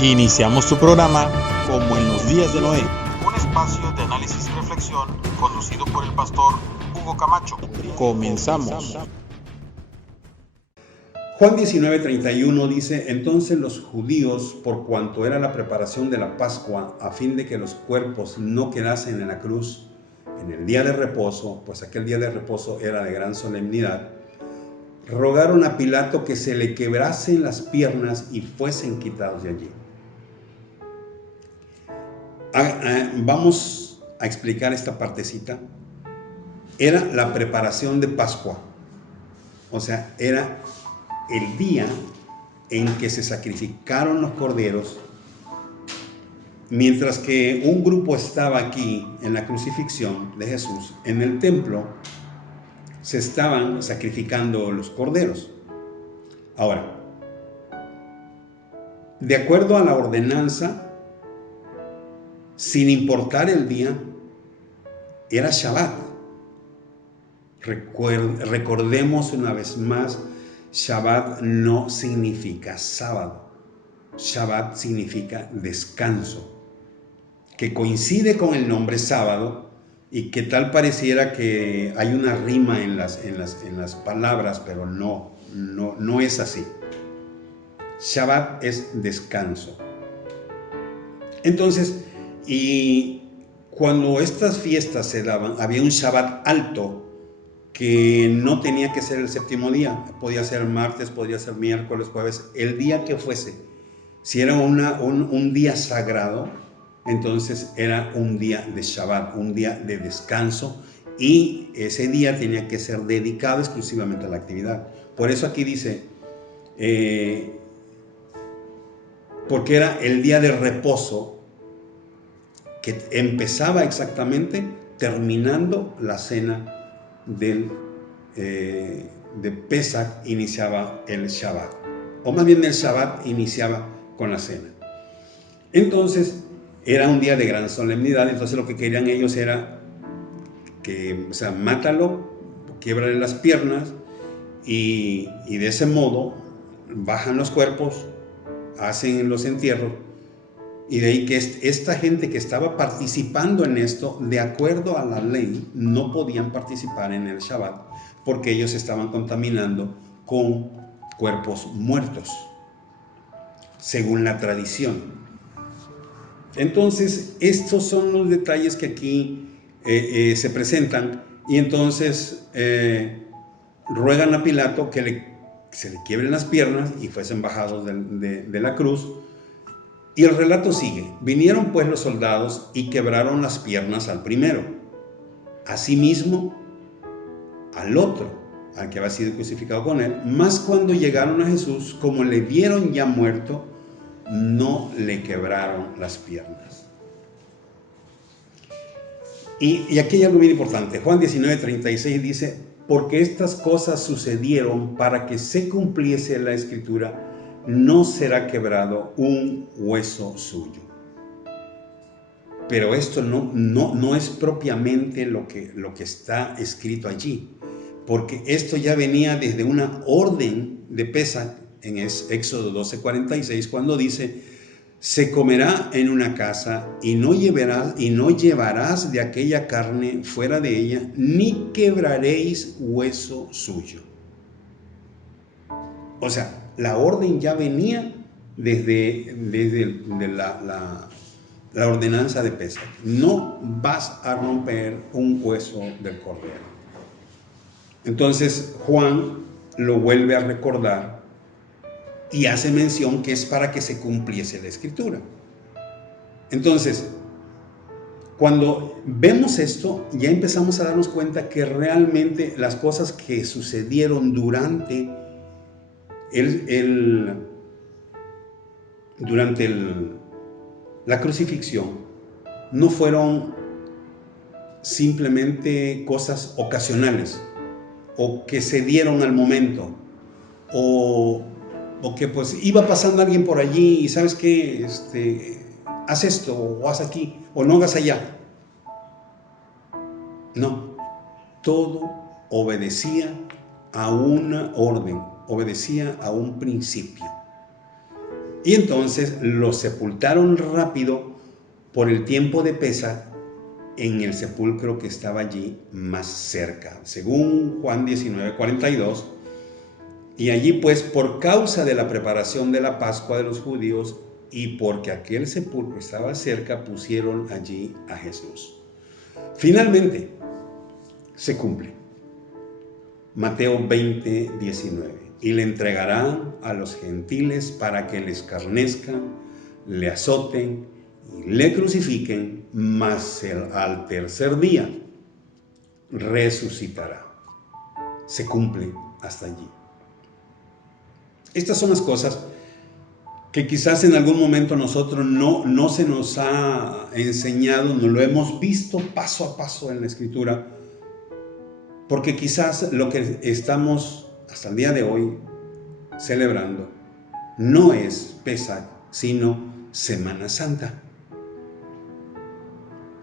Iniciamos tu programa como en los días de Noé, un espacio de análisis y reflexión conducido por el pastor Hugo Camacho. Comenzamos. Juan 19:31 dice: entonces los judíos, por cuanto era la preparación de la Pascua, a fin de que los cuerpos no quedasen en la cruz en el día de reposo, pues aquel día de reposo era de gran solemnidad, rogaron a Pilato que se le quebrasen las piernas y fuesen quitados de allí. Vamos a explicar esta partecita. Era la preparación de Pascua, o sea, era el día en que se sacrificaron los corderos. Mientras que un grupo estaba aquí en la crucifixión de Jesús, en el templo se estaban sacrificando los corderos. Ahora, de acuerdo a la ordenanza, sin importar el día, era Shabbat. Recordemos una vez más, Shabbat no significa sábado. Shabbat significa descanso, que coincide con el nombre sábado y que tal pareciera que hay una rima en las palabras, pero no es así. Shabbat es descanso. Entonces, y cuando estas fiestas se daban, había un Shabbat alto que no tenía que ser el séptimo día, podía ser martes, podía ser miércoles, jueves, el día que fuese. Si era un día sagrado, entonces era un día de Shabbat, un día de descanso, y ese día tenía que ser dedicado exclusivamente a la actividad. Por eso aquí dice, porque era el día de reposo, que empezaba exactamente terminando la cena de Pesach, iniciaba el Shabbat, o más bien el Shabbat iniciaba con la cena. Entonces era un día de gran solemnidad. Entonces lo que querían ellos era que, o sea, mátalo, quiebrale las piernas y de ese modo bajan los cuerpos, hacen los entierros. Y de ahí que esta gente que estaba participando en esto, de acuerdo a la ley, no podían participar en el Shabbat porque ellos estaban contaminando con cuerpos muertos, según la tradición. Entonces, estos son los detalles que aquí se presentan, y entonces ruegan a Pilato que se le quiebren las piernas y fuesen bajados de la cruz. Y el relato sigue: vinieron pues los soldados y quebraron las piernas al primero, asimismo al otro, al que había sido crucificado con él. Mas cuando llegaron a Jesús, como le vieron ya muerto, no le quebraron las piernas. Y aquí hay algo bien importante. Juan 19:36 dice: porque estas cosas sucedieron para que se cumpliese la escritura, no será quebrado un hueso suyo. Pero esto no es propiamente lo que está escrito allí, porque esto ya venía desde una orden de Pesach en Éxodo 12:46, cuando dice: se comerá en una casa y no llevarás de aquella carne fuera de ella, ni quebraréis hueso suyo. O sea, la orden ya venía desde la ordenanza de Pesach. No vas a romper un hueso del cordero. Entonces Juan lo vuelve a recordar y hace mención que es para que se cumpliese la escritura. Entonces, cuando vemos esto, ya empezamos a darnos cuenta que realmente las cosas que sucedieron durante la crucifixión no fueron simplemente cosas ocasionales, o que se dieron al momento, o que pues iba pasando alguien por allí y sabes qué, haz esto, o haz aquí, o no hagas allá. No, todo obedecía a una orden, obedecía a un principio. Y entonces lo sepultaron rápido por el tiempo de Pesaj en el sepulcro que estaba allí más cerca, según Juan 19:42. Y allí pues, por causa de la preparación de la Pascua de los judíos y porque aquel sepulcro estaba cerca, pusieron allí a Jesús. Finalmente se cumple Mateo 20:19. Y le entregarán a los gentiles para que le escarnezcan, le azoten y le crucifiquen, mas al tercer día resucitará. Se cumple hasta allí. Estas son las cosas que quizás en algún momento nosotros no se nos ha enseñado, no lo hemos visto paso a paso en la Escritura, porque quizás lo que estamos hasta el día de hoy celebrando no es Pesaj, sino Semana Santa.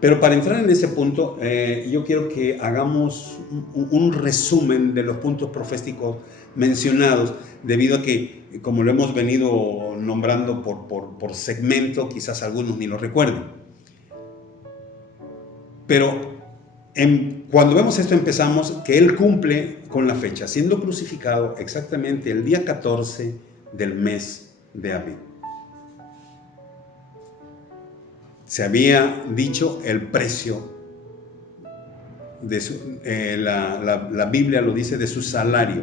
Pero para entrar en ese punto, yo quiero que hagamos un resumen de los puntos proféticos mencionados, debido a que, como lo hemos venido nombrando por segmento, quizás algunos ni lo recuerden. Pero cuando vemos esto empezamos que Él cumple con la fecha, siendo crucificado exactamente el día 14 del mes de Abib. Se había dicho el precio, de la Biblia lo dice, de su salario,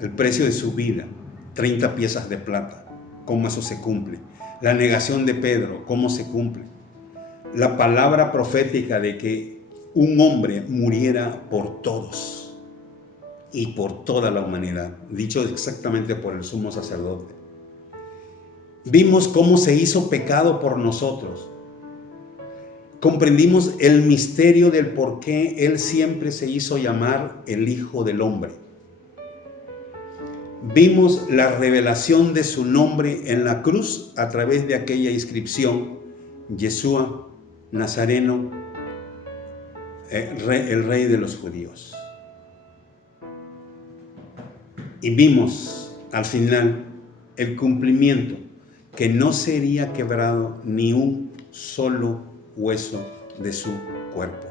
el precio de su vida, 30 piezas de plata, cómo eso se cumple. La negación de Pedro, cómo se cumple. La palabra profética de que un hombre muriera por todos y por toda la humanidad, dicho exactamente por el sumo sacerdote. Vimos cómo se hizo pecado por nosotros. Comprendimos el misterio del por qué Él siempre se hizo llamar el Hijo del Hombre. Vimos la revelación de su nombre en la cruz a través de aquella inscripción, Yeshua, Nazareno, el Rey de los judíos. Y vimos al final el cumplimiento, que no sería quebrado ni un solo hueso de su cuerpo.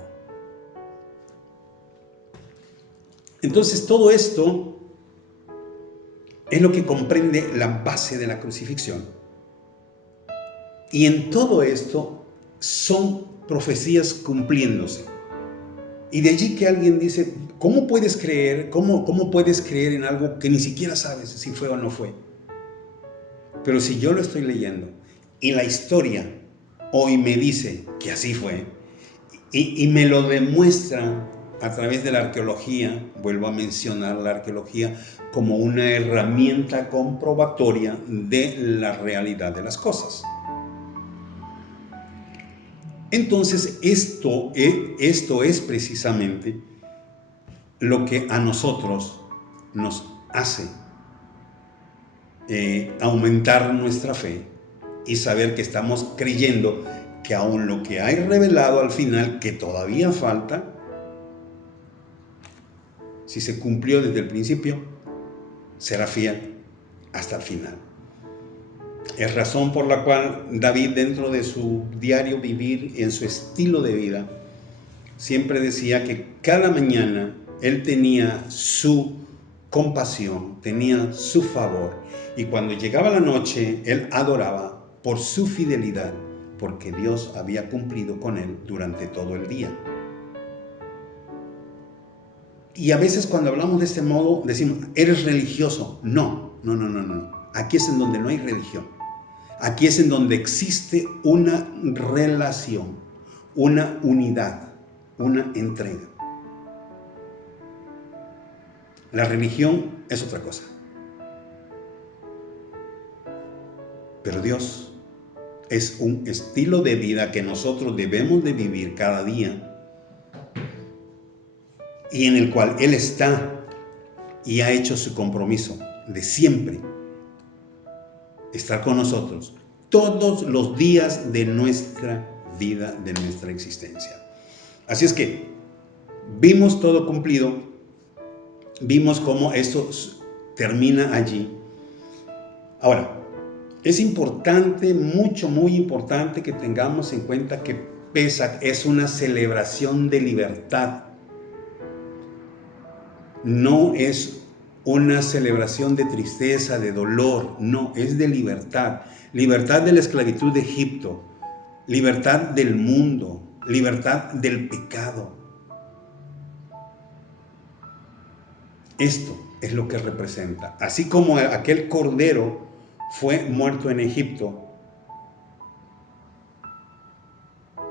Entonces todo esto es lo que comprende la base de la crucifixión. Y en todo esto son profecías cumpliéndose. Y de allí que alguien dice, ¿cómo puedes creer? ¿Cómo puedes creer en algo que ni siquiera sabes si fue o no fue? Pero si yo lo estoy leyendo y la historia hoy me dice que así fue y me lo demuestran a través de la arqueología, vuelvo a mencionar la arqueología como una herramienta comprobatoria de la realidad de las cosas. Entonces esto es precisamente lo que a nosotros nos hace aumentar nuestra fe y saber que estamos creyendo que aún lo que hay revelado al final, que todavía falta, si se cumplió desde el principio, será fiel hasta el final. Es razón por la cual David, dentro de su diario vivir, en su estilo de vida, siempre decía que cada mañana él tenía su compasión, tenía su favor, y cuando llegaba la noche él adoraba por su fidelidad, porque Dios había cumplido con él durante todo el día. Y a veces cuando hablamos de este modo decimos, ¿eres religioso? No. Aquí es en donde no hay religión. Aquí es en donde existe una relación, una unidad, una entrega. La religión es otra cosa. Pero Dios es un estilo de vida que nosotros debemos de vivir cada día y en el cual Él está y ha hecho su compromiso de siempre estar con nosotros todos los días de nuestra vida, de nuestra existencia. Así es que vimos todo cumplido, vimos cómo esto termina allí. Ahora, Es importante, muy importante que tengamos en cuenta que Pesaj es una celebración de libertad. No es una celebración de tristeza, de dolor, no, es de libertad. Libertad de la esclavitud de Egipto, libertad del mundo, libertad del pecado. Esto es lo que representa. Así como aquel cordero fue muerto en Egipto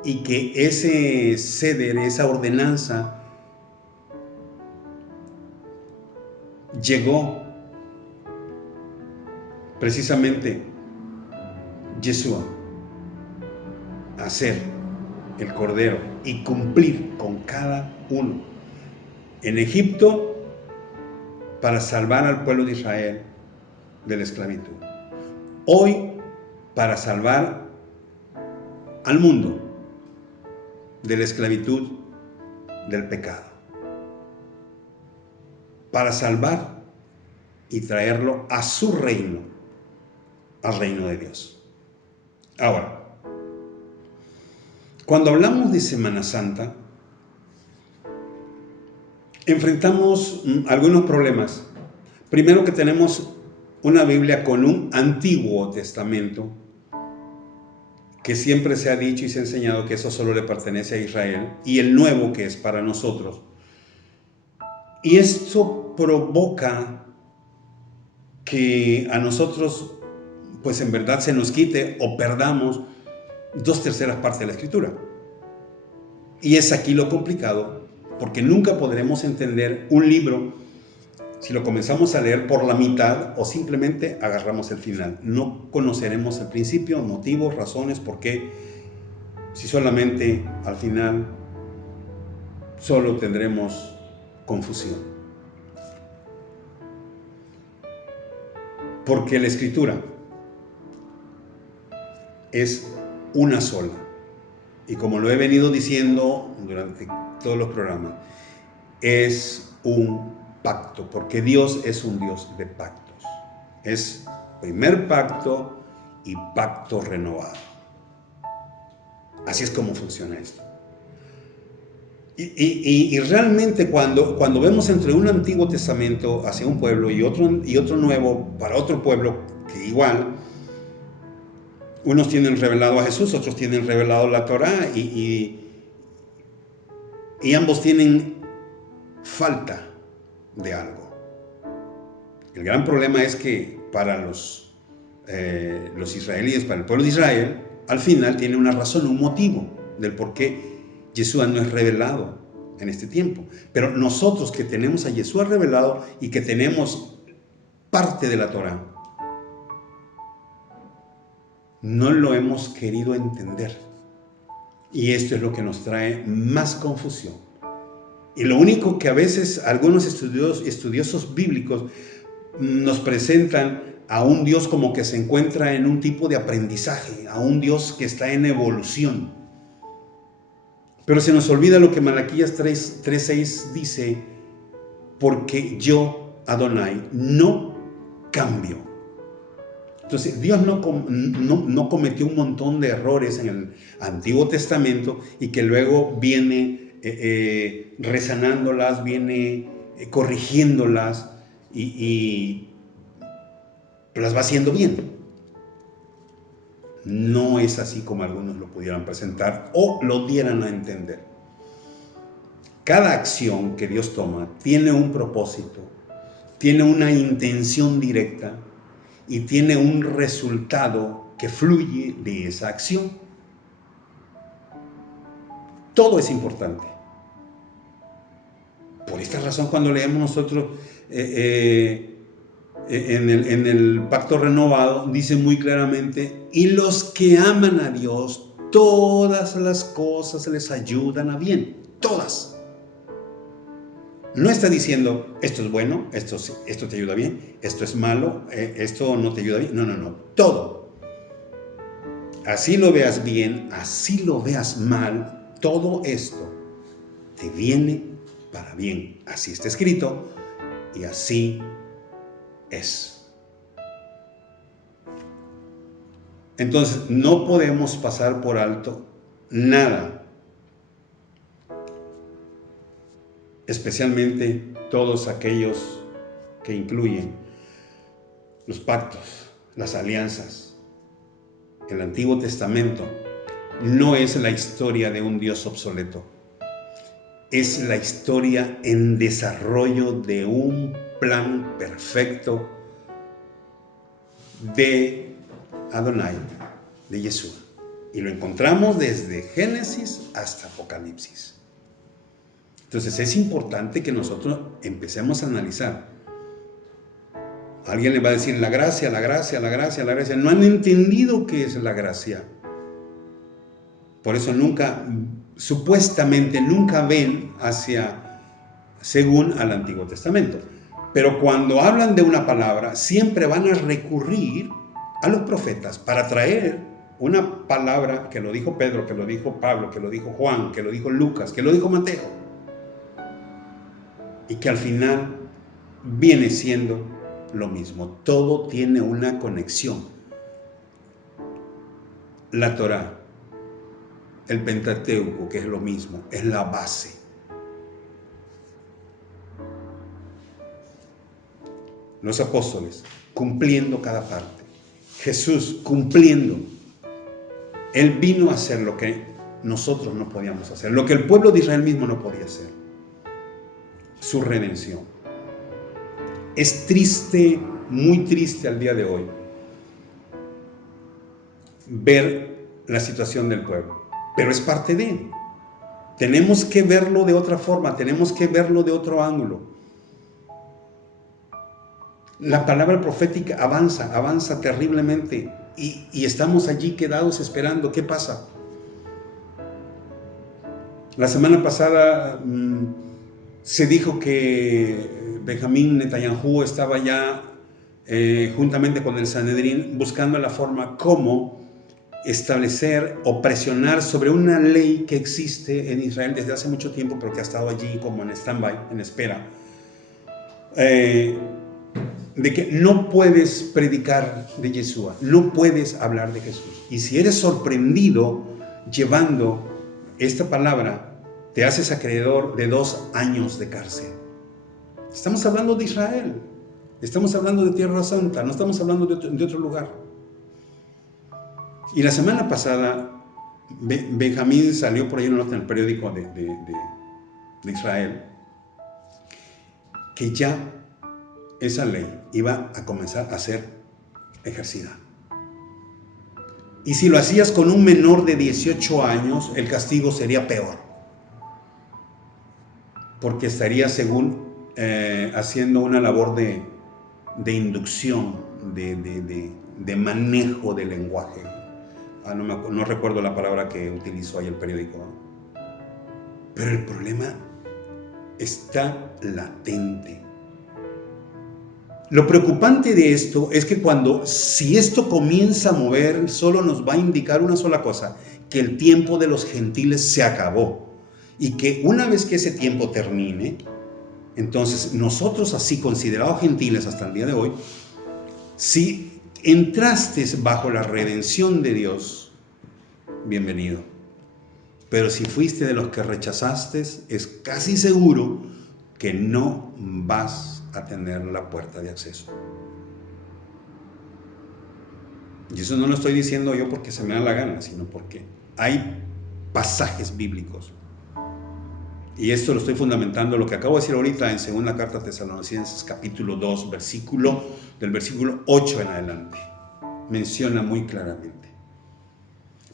y que ese ceder, esa ordenanza llegó precisamente Yeshua a ser el cordero y cumplir con cada uno. En Egipto, para salvar al pueblo de Israel de la esclavitud. Hoy, para salvar al mundo de la esclavitud del pecado. Para salvar y traerlo a su reino, al reino de Dios. Ahora, cuando hablamos de Semana Santa, enfrentamos algunos problemas. Primero, que tenemos una Biblia con un Antiguo Testamento, que siempre se ha dicho y se ha enseñado que eso solo le pertenece a Israel, y el Nuevo, que es para nosotros. Y esto provoca que a nosotros, pues en verdad, se nos quite o perdamos 2/3 partes de la Escritura. Y es aquí lo complicado, porque nunca podremos entender un libro si lo comenzamos a leer por la mitad o simplemente agarramos el final. No conoceremos el principio, motivos, razones, por qué, si solamente al final solo tendremos confusión. Porque la Escritura es una sola. Y como lo he venido diciendo durante todos los programas, es un pacto, porque Dios es un Dios de pactos. Es primer pacto y pacto renovado. Así es como funciona esto. Y realmente cuando vemos entre un Antiguo Testamento hacia un pueblo y otro nuevo para otro pueblo, que igual, unos tienen revelado a Jesús, otros tienen revelado la Torá, y ambos tienen falta de algo. El gran problema es que para los israelíes, para el pueblo de Israel, al final tiene una razón, un motivo del por qué Yeshua no es revelado en este tiempo. Pero nosotros que tenemos a Yeshua revelado y que tenemos parte de la Torá, no lo hemos querido entender. Y esto es lo que nos trae más confusión. Y lo único que a veces algunos estudiosos bíblicos nos presentan a un Dios como que se encuentra en un tipo de aprendizaje, a un Dios que está en evolución. Pero se nos olvida lo que Malaquías 3:6 dice: porque yo, Adonai, no cambio. Entonces, Dios no cometió un montón de errores en el Antiguo Testamento y que luego viene resanándolas, viene corrigiéndolas y las va haciendo bien. No es así como algunos lo pudieran presentar o lo dieran a entender. Cada acción que Dios toma tiene un propósito, tiene una intención directa y tiene un resultado que fluye de esa acción. Todo es importante. Por esta razón, cuando leemos nosotros en el pacto renovado, dice muy claramente: y los que aman a Dios, todas las cosas les ayudan a bien. Todas. No está diciendo esto es bueno, esto te ayuda bien, esto es malo, esto no te ayuda bien. No. Todo. Así lo veas bien, así lo veas mal, todo esto te viene para bien. Así está escrito y así es. Entonces, no podemos pasar por alto nada. Especialmente todos aquellos que incluyen los pactos, las alianzas. El Antiguo Testamento no es la historia de un Dios obsoleto. Es la historia en desarrollo de un plan perfecto de Adonai, de Yeshua. Y lo encontramos desde Génesis hasta Apocalipsis. Entonces es importante que nosotros empecemos a analizar. Alguien le va a decir la gracia, la gracia, la gracia, la gracia. No han entendido qué es la gracia. Por eso supuestamente nunca ven según al Antiguo Testamento. Pero cuando hablan de una palabra, siempre van a recurrir a los profetas para traer una palabra que lo dijo Pedro, que lo dijo Pablo, que lo dijo Juan, que lo dijo Lucas, que lo dijo Mateo. Y que al final viene siendo lo mismo. Todo tiene una conexión. La Torá, el Pentateuco, que es lo mismo, es la base. Los apóstoles cumpliendo cada parte. Jesús cumpliendo. Él vino a hacer lo que nosotros no podíamos hacer, lo que el pueblo de Israel mismo no podía hacer. Su redención. Es triste, muy triste al día de hoy, ver la situación del pueblo, pero es parte de él. Tenemos que verlo de otra forma, tenemos que verlo de otro ángulo. La palabra profética avanza terriblemente y estamos allí quedados esperando. ¿Qué pasa? La semana pasada se dijo que Benjamín Netanyahu estaba ya juntamente con el Sanedrín buscando la forma como establecer o presionar sobre una ley que existe en Israel desde hace mucho tiempo, pero que ha estado allí como en stand-by, en espera, de que no puedes predicar de Yeshua, no puedes hablar de Jesús. Y si eres sorprendido llevando esta palabra, te haces acreedor de 2 años de cárcel. Estamos hablando de Israel, estamos hablando de Tierra Santa, no estamos hablando de otro lugar. Y la semana pasada, Benjamín salió por ahí una nota en el periódico de Israel, que ya esa ley iba a comenzar a ser ejercida. Y si lo hacías con un menor de 18 años, el castigo sería peor. Porque estaría, según, haciendo una labor de inducción, de manejo del lenguaje. No recuerdo la palabra que utilizó ahí el periódico. Pero el problema está latente. Lo preocupante de esto es que si esto comienza a mover, solo nos va a indicar una sola cosa, que el tiempo de los gentiles se acabó. Y que una vez que ese tiempo termine, entonces nosotros así considerados gentiles hasta el día de hoy, si entraste bajo la redención de Dios, bienvenido. Pero si fuiste de los que rechazaste, es casi seguro que no vas a tener la puerta de acceso. Y eso no lo estoy diciendo yo porque se me da la gana, sino porque hay pasajes bíblicos. Y esto lo estoy fundamentando, lo que acabo de decir ahorita en 2 Carta a Tesalonicenses, capítulo 2, del versículo 8 en adelante. Menciona muy claramente.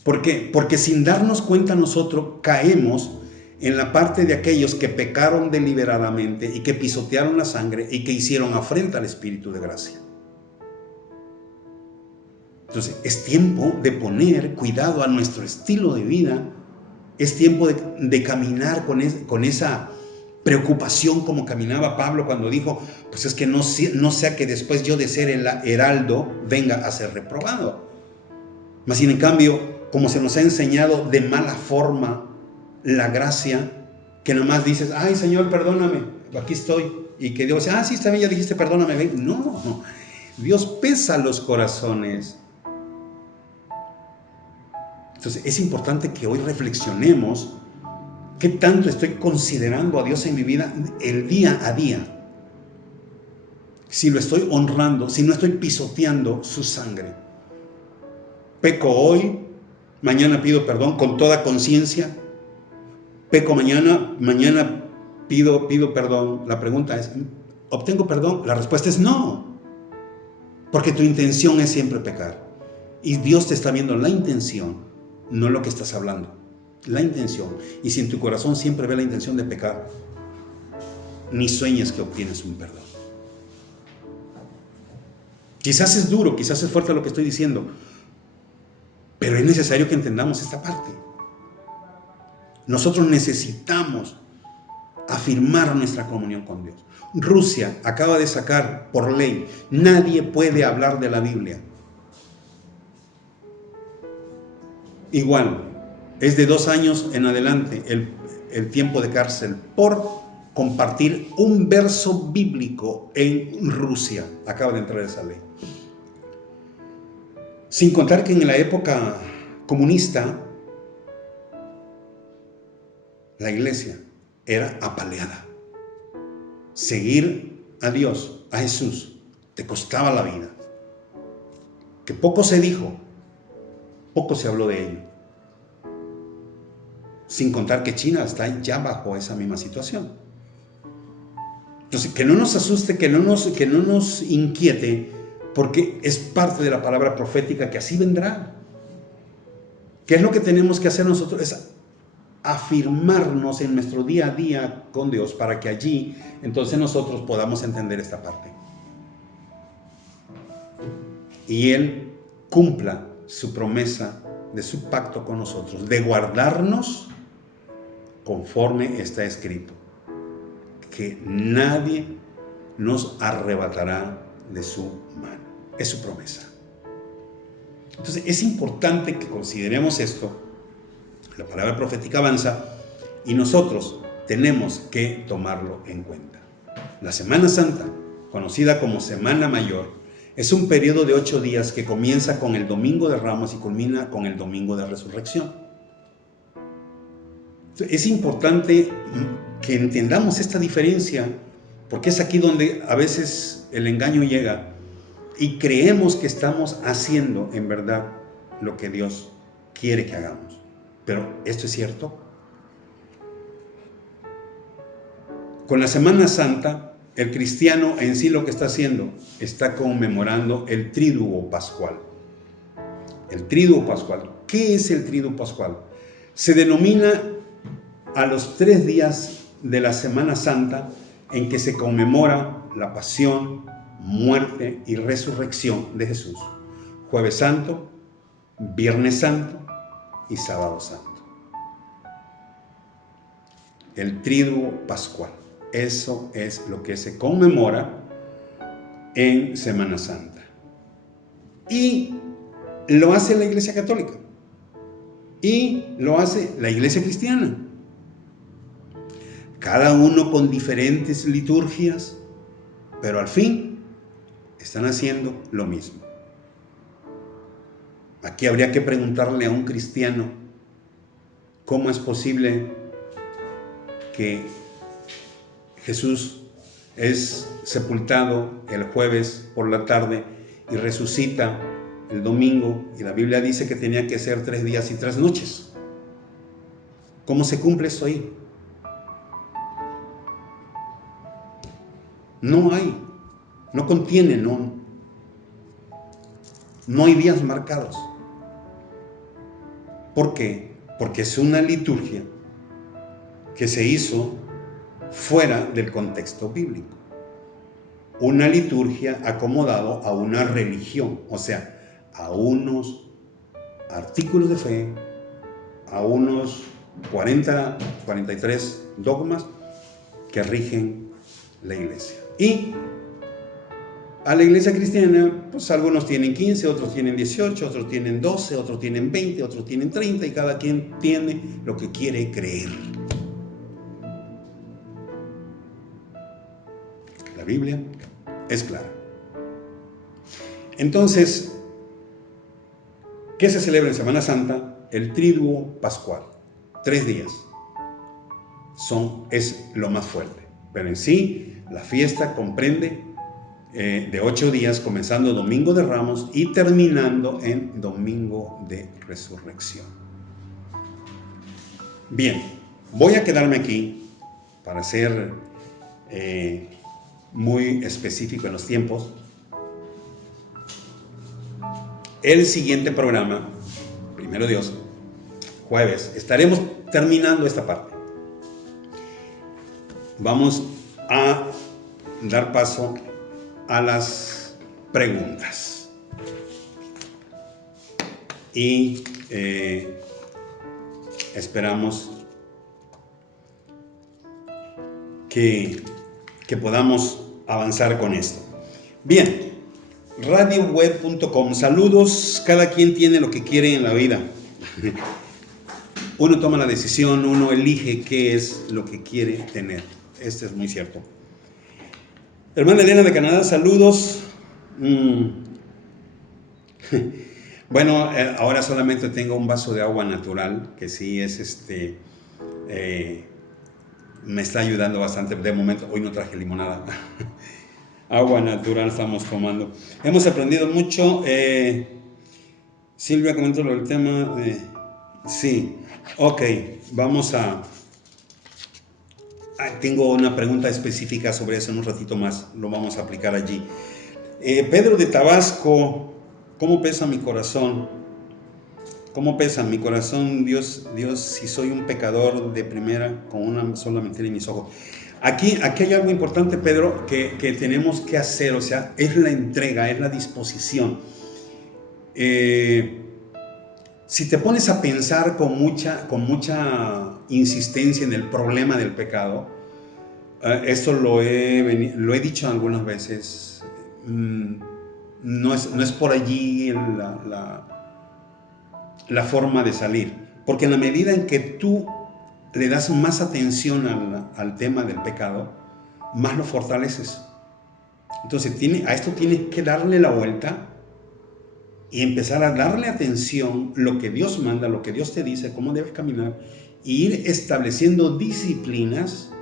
¿Por qué? Porque sin darnos cuenta nosotros caemos en la parte de aquellos que pecaron deliberadamente y que pisotearon la sangre y que hicieron afrenta al Espíritu de gracia. Entonces, es tiempo de poner cuidado a nuestro estilo de vida. Es tiempo de caminar con esa preocupación como caminaba Pablo cuando dijo, pues es que no sea que después yo de ser el heraldo venga a ser reprobado. Mas sin en cambio, como se nos ha enseñado de mala forma la gracia, que nomás dices, ay Señor, perdóname, aquí estoy. Y que Dios dice, sí, está bien, ya dijiste, perdóname, ven. No, Dios pesa los corazones. Entonces es importante que hoy reflexionemos qué tanto estoy considerando a Dios en mi vida el día a día. Si lo estoy honrando, si no estoy pisoteando su sangre. Peco hoy, mañana pido perdón con toda conciencia. Peco mañana pido perdón. La pregunta es, ¿obtengo perdón? La respuesta es no. Porque tu intención es siempre pecar. Y Dios te está viendo la intención, no lo que estás hablando. La intención. Y si en tu corazón siempre ve la intención de pecar, ni sueñes que obtienes un perdón. Quizás es duro, quizás es fuerte lo que estoy diciendo, pero es necesario que entendamos esta parte. Nosotros necesitamos afirmar nuestra comunión con Dios. Rusia acaba de sacar por ley, nadie puede hablar de la Biblia. Igual, es de 2 años en adelante el tiempo de cárcel por compartir un verso bíblico en Rusia. Acaba de entrar esa ley. Sin contar que en la época comunista, la iglesia era apaleada. Seguir a Dios, a Jesús, te costaba la vida. Que poco se dijo, poco se habló de ello. Sin contar que China está ya bajo esa misma situación. Entonces, que no nos asuste, que no nos inquiete, porque es parte de la palabra profética que así vendrá. ¿Qué es lo que tenemos que hacer nosotros? Es afirmarnos en nuestro día a día con Dios para que allí entonces nosotros podamos entender esta parte. Y Él cumpla su promesa de su pacto con nosotros, de guardarnos conforme está escrito, que nadie nos arrebatará de su mano. Es su promesa. Entonces es importante que consideremos esto. La palabra profética avanza y nosotros tenemos que tomarlo en cuenta. La Semana Santa, conocida como Semana Mayor, es un periodo de 8 días que comienza con el Domingo de Ramos y culmina con el Domingo de Resurrección. Es importante que entendamos esta diferencia, porque es aquí donde a veces el engaño llega y creemos que estamos haciendo en verdad lo que Dios quiere que hagamos. Pero ¿esto es cierto? Con la Semana Santa, el cristiano en sí lo que está haciendo, está conmemorando el Tríduo Pascual. El Tríduo Pascual. ¿Qué es el Tríduo Pascual? Se denomina a los 3 días de la Semana Santa en que se conmemora la pasión, muerte y resurrección de Jesús. Jueves Santo, Viernes Santo y Sábado Santo. El Tríduo Pascual. Eso es lo que se conmemora en Semana Santa. Y lo hace la Iglesia Católica. Y lo hace la Iglesia Cristiana. Cada uno con diferentes liturgias, pero al fin están haciendo lo mismo. Aquí habría que preguntarle a un cristiano, ¿cómo es posible que Jesús es sepultado el jueves por la tarde y resucita el domingo? Y la Biblia dice que tenía que ser 3 días y 3 noches. ¿Cómo se cumple esto ahí? No hay, no contiene, no hay días marcados. ¿Por qué? Porque es una liturgia que se hizo fuera del contexto bíblico. Una liturgia acomodado a una religión, o sea, a unos artículos de fe, a unos 43 dogmas que rigen la iglesia. Y a la iglesia cristiana, pues algunos tienen 15, otros tienen 18, otros tienen 12, otros tienen 20, otros tienen 30 y cada quien tiene lo que quiere creer. La Biblia es clara. Entonces, ¿qué se celebra en Semana Santa? el triduo pascual. 3 días es lo más fuerte. Pero en sí, la fiesta comprende de 8 días, comenzando Domingo de Ramos y terminando en Domingo de Resurrección. Bien, voy a quedarme aquí para ser muy específico en los tiempos. El siguiente programa, primero Dios, jueves, estaremos terminando esta parte. Vamos a dar paso a las preguntas. Y esperamos que podamos avanzar con esto. Bien. radioweb.com. Saludos. Cada quien tiene lo que quiere en la vida. Uno toma la decisión, uno elige qué es lo que quiere tener. Esto es muy cierto. Hermana Elena de Canadá, saludos. Bueno, ahora solamente tengo un vaso de agua natural, que sí es me está ayudando bastante. De momento, hoy no traje limonada. Agua natural estamos tomando. Hemos aprendido mucho. Silvia comentó el tema. Sí, ok, vamos a... Tengo una pregunta específica sobre eso en un ratito más. Lo vamos a aplicar allí. Pedro de Tabasco, ¿cómo pesa mi corazón? ¿Cómo pesa mi corazón, Dios, si soy un pecador de primera con una sola mentira en mis ojos? Aquí hay algo importante, Pedro, que tenemos que hacer, o sea, es la entrega, es la disposición. Si te pones a pensar con mucha insistencia en el problema del pecado, esto lo he dicho algunas veces, no es por allí la forma de salir, porque en la medida en que tú le das más atención al tema del pecado, más lo fortaleces. Entonces a esto tienes que darle la vuelta y empezar a darle atención lo que Dios manda, lo que Dios te dice, cómo debes caminar, e ir estableciendo disciplinas.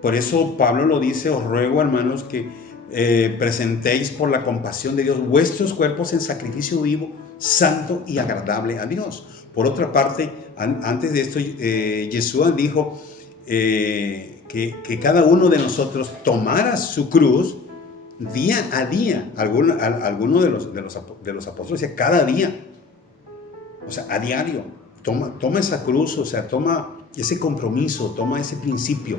Por eso Pablo lo dice: os ruego, hermanos, que presentéis por la compasión de Dios vuestros cuerpos en sacrificio vivo, santo y agradable a Dios. Por otra parte, antes de esto, Yeshua dijo que cada uno de nosotros tomara su cruz día a día. Alguno de los apóstoles decía cada día, o sea, a diario. Toma esa cruz, o sea, toma ese compromiso, toma ese principio,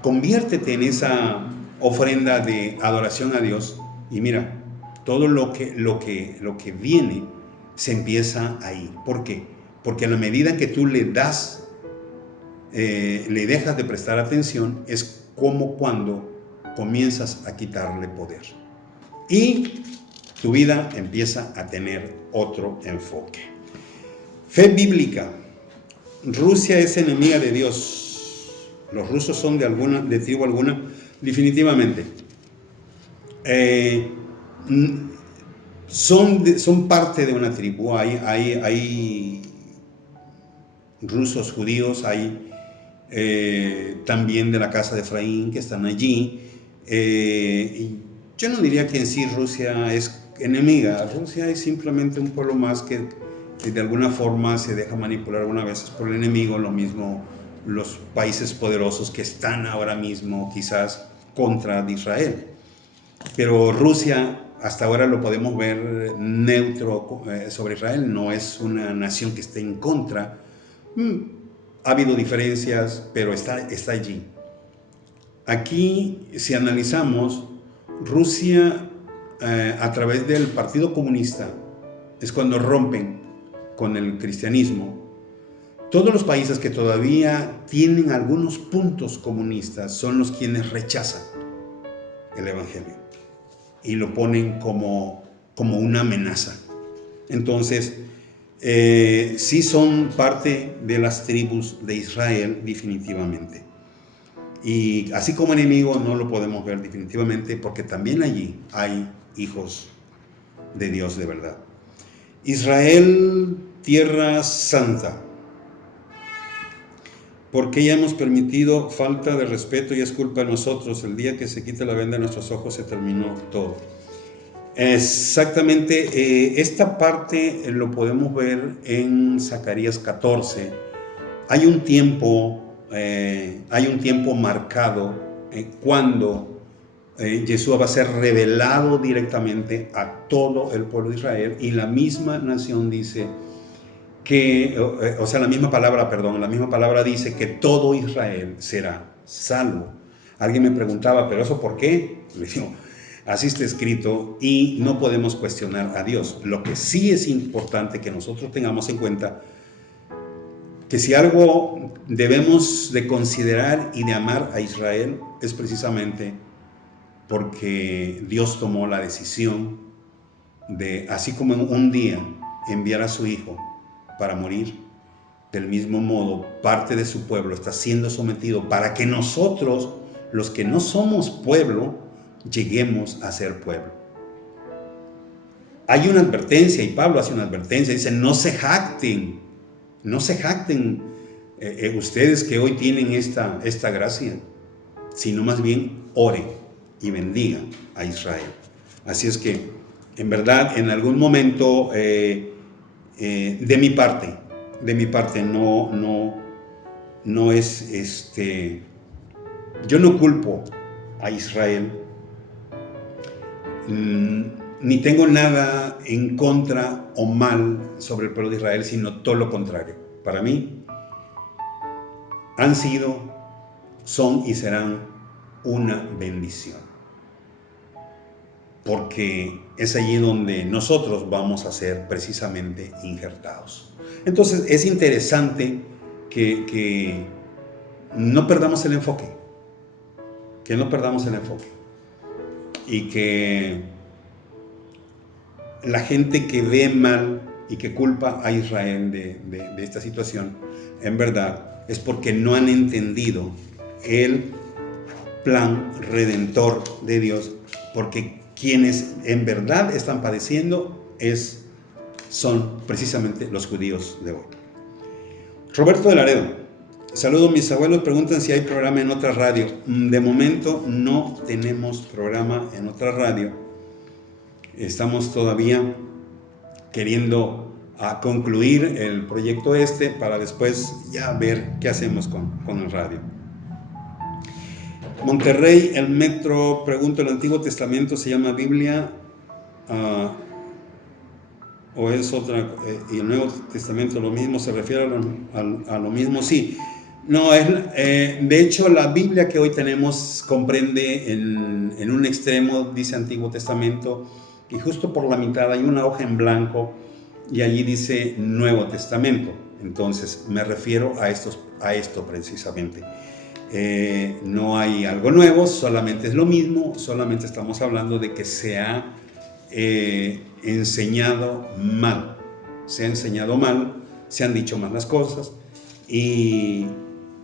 conviértete en esa ofrenda de adoración a Dios, y mira, todo lo que viene se empieza ahí. ¿Por qué? Porque a la medida que tú le dejas de prestar atención, es como cuando comienzas a quitarle poder y tu vida empieza a tener otro enfoque. Fe bíblica. Rusia es enemiga de Dios. Los rusos son de tribu alguna, definitivamente. Son parte de una tribu. Hay rusos judíos, hay también de la casa de Efraín que están allí. Yo no diría que en sí Rusia es enemiga. Rusia es simplemente un pueblo más que de alguna forma se deja manipular algunas veces por el enemigo. Lo mismo los países poderosos que están ahora mismo quizás contra Israel. Pero Rusia hasta ahora lo podemos ver neutro sobre Israel. No es una nación que esté en contra. Ha habido diferencias, pero está allí. Aquí, si analizamos, Rusia, a través del Partido Comunista, es cuando rompen con el cristianismo. Todos los países que todavía tienen algunos puntos comunistas son los quienes rechazan el Evangelio y lo ponen como una amenaza. Entonces, sí son parte de las tribus de Israel, definitivamente. Y así como enemigo no lo podemos ver definitivamente, porque también allí hay hijos de Dios de verdad. Israel, tierra santa. ¿Por qué ya hemos permitido falta de respeto y es culpa de nosotros? El día que se quita la venda de nuestros ojos se terminó todo. Exactamente, esta parte lo podemos ver en Zacarías 14. Hay un tiempo marcado cuando Yeshua va a ser revelado directamente a todo el pueblo de Israel, y la misma nación dice que, la misma palabra dice que todo Israel será salvo. Alguien me preguntaba, ¿pero eso por qué? Le digo, así está escrito y no podemos cuestionar a Dios. Lo que sí es importante que nosotros tengamos en cuenta, que si algo debemos de considerar y de amar a Israel, es precisamente porque Dios tomó la decisión de, así como en un día enviar a su Hijo para morir, del mismo modo parte de su pueblo está siendo sometido para que nosotros, los que no somos pueblo, lleguemos a ser pueblo. Hay una advertencia, y Pablo hace una advertencia, dice: no se jacten ustedes que hoy tienen esta gracia, sino más bien oren y bendigan a Israel. Así es que, en verdad, en algún momento, de mi parte, no es, yo no culpo a Israel, ni tengo nada en contra o mal sobre el pueblo de Israel, sino todo lo contrario. Para mí, han sido, son y serán una bendición, porque es allí donde nosotros vamos a ser precisamente injertados. Entonces es interesante que no perdamos el enfoque, y que la gente que ve mal y que culpa a Israel de esta situación, en verdad es porque no han entendido el plan redentor de Dios, porque quienes en verdad están padeciendo son precisamente los judíos de hoy. Roberto de Laredo: saludos, mis abuelos preguntan si hay programa en otra radio. De momento no tenemos programa en otra radio. Estamos todavía queriendo concluir el proyecto para después ya ver qué hacemos con el radio. Monterrey, el Metro, pregunto: ¿el Antiguo Testamento se llama Biblia o es otra? ¿Y el Nuevo Testamento lo mismo? ¿Se refiere a lo mismo? Sí. No, de hecho la Biblia que hoy tenemos comprende en un extremo, dice Antiguo Testamento, y justo por la mitad hay una hoja en blanco y allí dice Nuevo Testamento. Entonces me refiero a esto precisamente. No hay algo nuevo, solamente es lo mismo, solamente estamos hablando de que se ha enseñado mal, se han dicho mal las cosas, y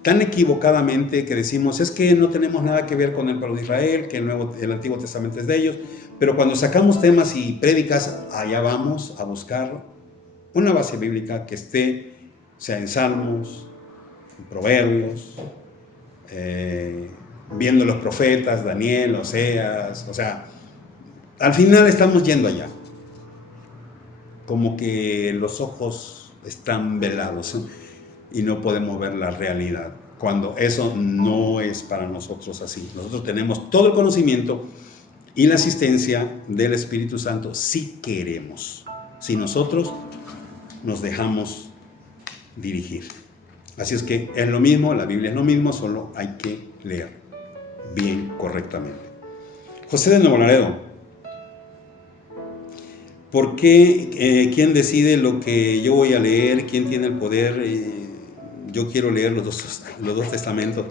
tan equivocadamente que decimos: es que no tenemos nada que ver con el pueblo de Israel, que el Antiguo Testamento es de ellos. Pero cuando sacamos temas y prédicas, allá vamos a buscar una base bíblica que esté, sea en Salmos, en Proverbios, viendo los profetas, Daniel, Oseas. O sea, al final estamos yendo allá, como que los ojos están velados y no podemos ver la realidad, cuando eso no es para nosotros así. Nosotros tenemos todo el conocimiento y la asistencia del Espíritu Santo si queremos, si nosotros nos dejamos dirigir. Así es que es lo mismo, la Biblia es lo mismo, solo hay que leer bien, correctamente. José de Nuevo Laredo: ¿por qué? ¿Quién decide lo que yo voy a leer? ¿Quién tiene el poder? Yo quiero leer los dos testamentos.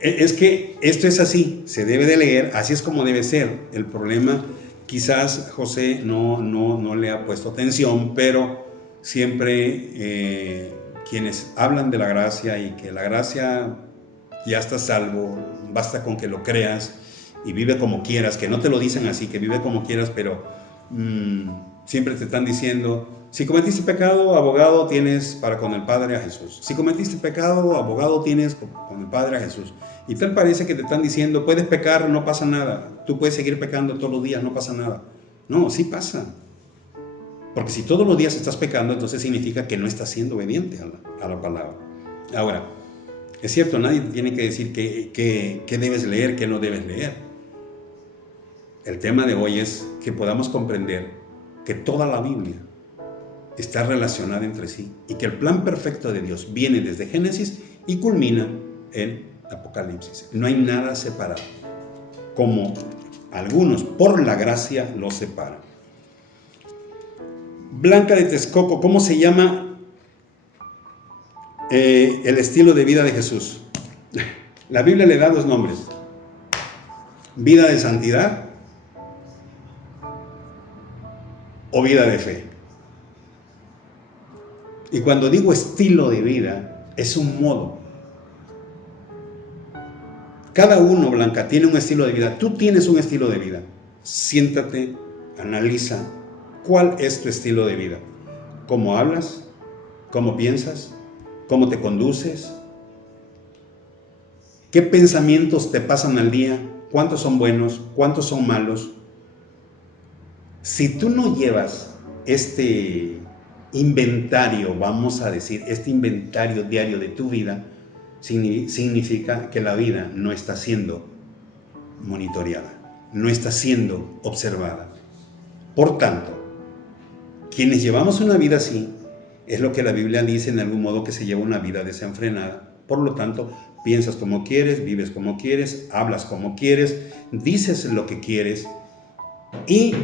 Es que esto es así, se debe de leer, así es como debe ser. El problema, quizás José no le ha puesto atención, pero siempre quienes hablan de la gracia y que la gracia ya está salvo, basta con que lo creas y vive como quieras, que no te lo dicen así, que vive como quieras, pero siempre te están diciendo, si cometiste pecado, abogado tienes para con el Padre a Jesús. Si cometiste pecado, abogado tienes con el Padre a Jesús. Y tal parece que te están diciendo, puedes pecar, no pasa nada. Tú puedes seguir pecando todos los días, no pasa nada. No, sí pasa. Porque si todos los días estás pecando, entonces significa que no estás siendo obediente a la palabra. Ahora, es cierto, nadie te tiene que decir qué debes leer, qué no debes leer. El tema de hoy es que podamos comprender que toda la Biblia está relacionada entre sí y que el plan perfecto de Dios viene desde Génesis y culmina en Apocalipsis. No hay nada separado, como algunos por la gracia lo separan. Blanca de Texcoco, ¿cómo se llama el estilo de vida de Jesús? La Biblia le da dos nombres: vida de santidad o vida de fe. Y cuando digo estilo de vida, es un modo. Cada uno, Blanca, tiene un estilo de vida. Tú tienes un estilo de vida. Siéntate, analiza cuál es tu estilo de vida. ¿Cómo hablas? ¿Cómo piensas? ¿Cómo te conduces? ¿Qué pensamientos te pasan al día? ¿Cuántos son buenos? ¿Cuántos son malos? Si tú no llevas este inventario, vamos a decir, este inventario diario de tu vida, significa que la vida no está siendo monitoreada, no está siendo observada. Por tanto, quienes llevamos una vida así, es lo que la Biblia dice en algún modo, que se lleva una vida desenfrenada. Por lo tanto, piensas como quieres, vives como quieres, hablas como quieres, dices lo que quieres y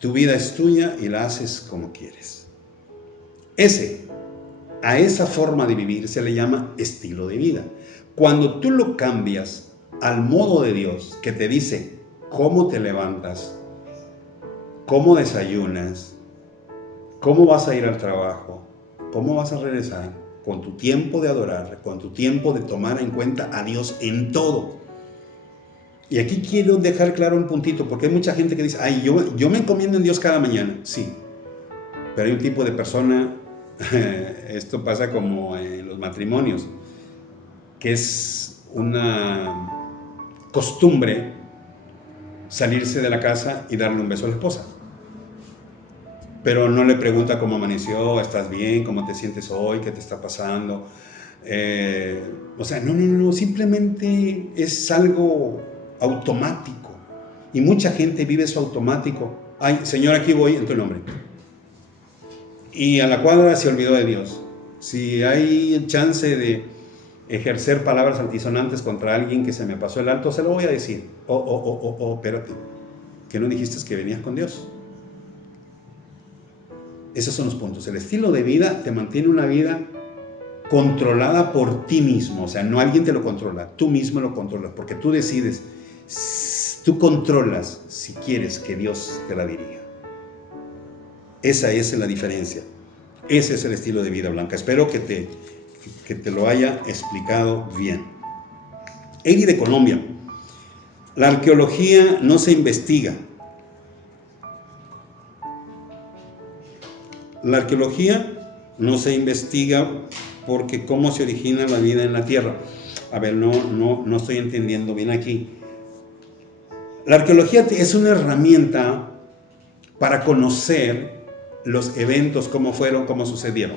tu vida es tuya y la haces como quieres. A esa forma de vivir se le llama estilo de vida. Cuando tú lo cambias al modo de Dios, que te dice cómo te levantas, cómo desayunas, cómo vas a ir al trabajo, cómo vas a regresar, con tu tiempo de adorar, con tu tiempo de tomar en cuenta a Dios en todo. Y aquí quiero dejar claro un puntito, porque hay mucha gente que dice, ay, yo me encomiendo en Dios cada mañana. Sí, pero hay un tipo de persona, esto pasa como en los matrimonios, que es una costumbre salirse de la casa y darle un beso a la esposa. Pero no le pregunta cómo amaneció, estás bien, cómo te sientes hoy, qué te está pasando. No, simplemente es algo automático. Y mucha gente vive eso automático. Ay, Señor, aquí voy en tu nombre. Y a la cuadra se olvidó de Dios. Si hay chance de ejercer palabras altisonantes contra alguien que se me pasó el alto, se lo voy a decir. Espérate, que no dijiste que venías con Dios. Esos son los puntos. El estilo de vida te mantiene una vida controlada por ti mismo. O sea, no alguien te lo controla, tú mismo lo controlas, porque tú decides, tú controlas si quieres que Dios te la dirija. Esa es la diferencia. Ese es el estilo de vida, Blanca. Espero que te lo haya explicado bien. Eddie de Colombia. La arqueología no se investiga. La arqueología no se investiga porque cómo se origina la vida en la tierra. A ver, no estoy entendiendo bien aquí. La arqueología es una herramienta para conocer los eventos, cómo fueron, cómo sucedieron.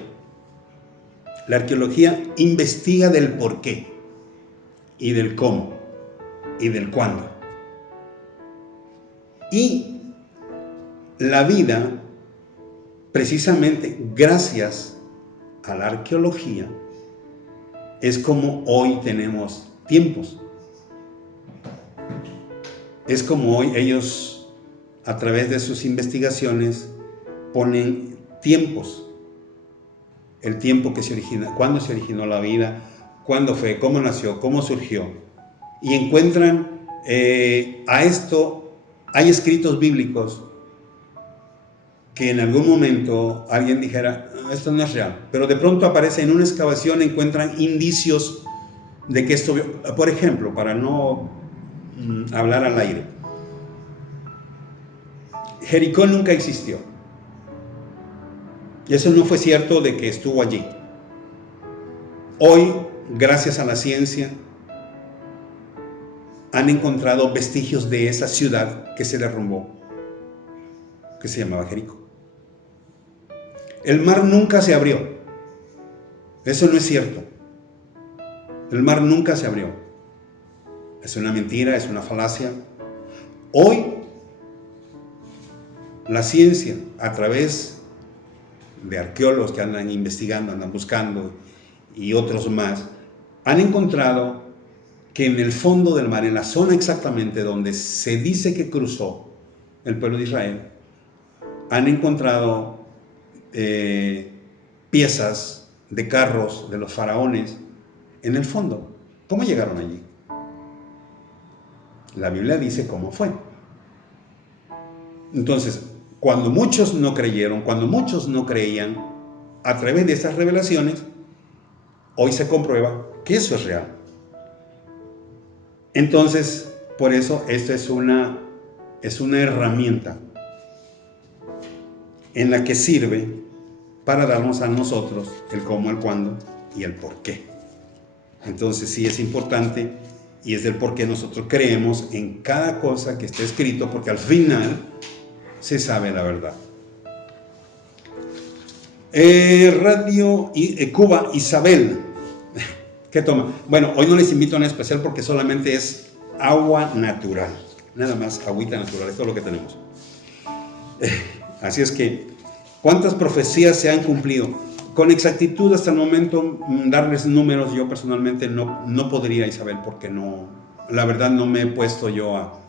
La arqueología investiga del por qué y del cómo y del cuándo. Y la vida, precisamente gracias a la arqueología, es como hoy tenemos tiempos. Es como hoy ellos, a través de sus investigaciones, ponen tiempos. El tiempo que se origina, cuándo se originó la vida, cuándo fue, cómo nació, cómo surgió. Y encuentran a esto, hay escritos bíblicos que en algún momento alguien dijera, esto no es real, pero de pronto aparece en una excavación, encuentran indicios de que esto, por ejemplo, para no hablar al aire, Jericó nunca existió. Y eso no fue cierto de que estuvo allí. Hoy, gracias a la ciencia, han encontrado vestigios de esa ciudad que se derrumbó, que se llamaba Jericó. El mar nunca se abrió. Eso no es cierto. El mar nunca se abrió. Es una mentira, es una falacia. Hoy, la ciencia, a través de arqueólogos que andan investigando, andan buscando, y otros más, han encontrado que en el fondo del mar, en la zona exactamente donde se dice que cruzó el pueblo de Israel, han encontrado piezas de carros de los faraones en el fondo. ¿Cómo llegaron allí? La Biblia dice cómo fue. Entonces, cuando muchos no creyeron, cuando muchos no creían, a través de estas revelaciones, hoy se comprueba que eso es real. Entonces, por eso esta es una herramienta en la que sirve para darnos a nosotros el cómo, el cuándo y el por qué. Entonces sí es importante, y es del por qué nosotros creemos en cada cosa que está escrito, porque al final se sabe la verdad. Radio Cuba, Isabel, ¿qué toma? Bueno, hoy no les invito a nada especial porque solamente es agua natural, nada más, agüita natural, esto es lo que tenemos. Así es que, ¿cuántas profecías se han cumplido? Con exactitud hasta el momento, darles números yo personalmente no podría, Isabel, porque no, la verdad no me he puesto yo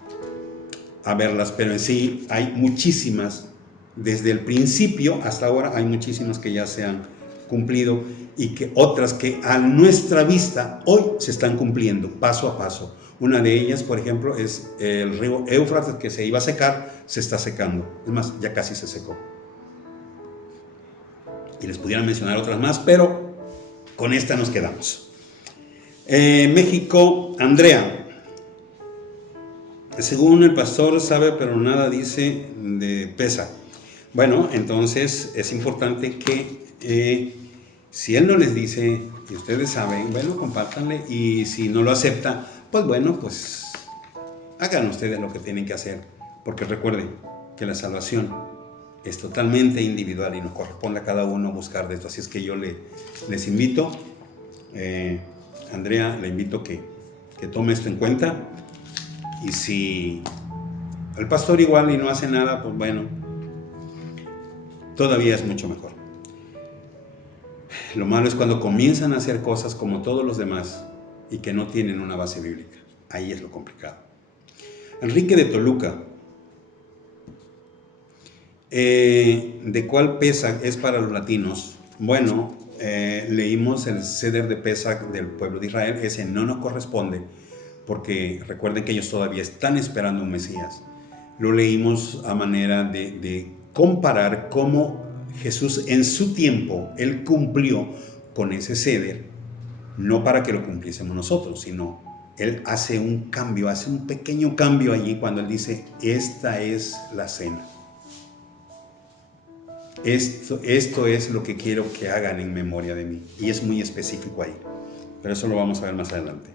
a verlas, pero en sí hay muchísimas, desde el principio hasta ahora hay muchísimas que ya se han cumplido, y que otras que a nuestra vista hoy se están cumpliendo paso a paso. Una de ellas, por ejemplo, es el río Éufrates, que se iba a secar, se está secando. Es más, ya casi se secó. Y les pudiera mencionar otras más, pero con esta nos quedamos. México, Andrea. Según el pastor sabe, pero nada dice de pesa. Bueno, entonces es importante que si él no les dice y ustedes saben, bueno, compártanle, y si no lo acepta, pues bueno, pues hagan ustedes lo que tienen que hacer, porque recuerden que la salvación es totalmente individual y nos corresponde a cada uno buscar de esto. Así es que yo les invito, Andrea, le invito que tome esto en cuenta, y si el pastor igual y no hace nada, pues bueno, todavía es mucho mejor. Lo malo es cuando comienzan a hacer cosas como todos los demás y que no tienen una base bíblica. Ahí es lo complicado. Enrique de Toluca. ¿De cuál Pesach es para los latinos? Bueno, leímos el Seder de Pesach del pueblo de Israel. Ese no nos corresponde, porque recuerden que ellos todavía están esperando un Mesías. Lo leímos a manera de comparar cómo Jesús en su tiempo, él cumplió con ese Seder, no para que lo cumpliésemos nosotros, sino él hace un cambio, hace un pequeño cambio allí cuando él dice, esta es la cena. Esto es lo que quiero que hagan en memoria de mí. Y es muy específico ahí. Pero eso lo vamos a ver más adelante.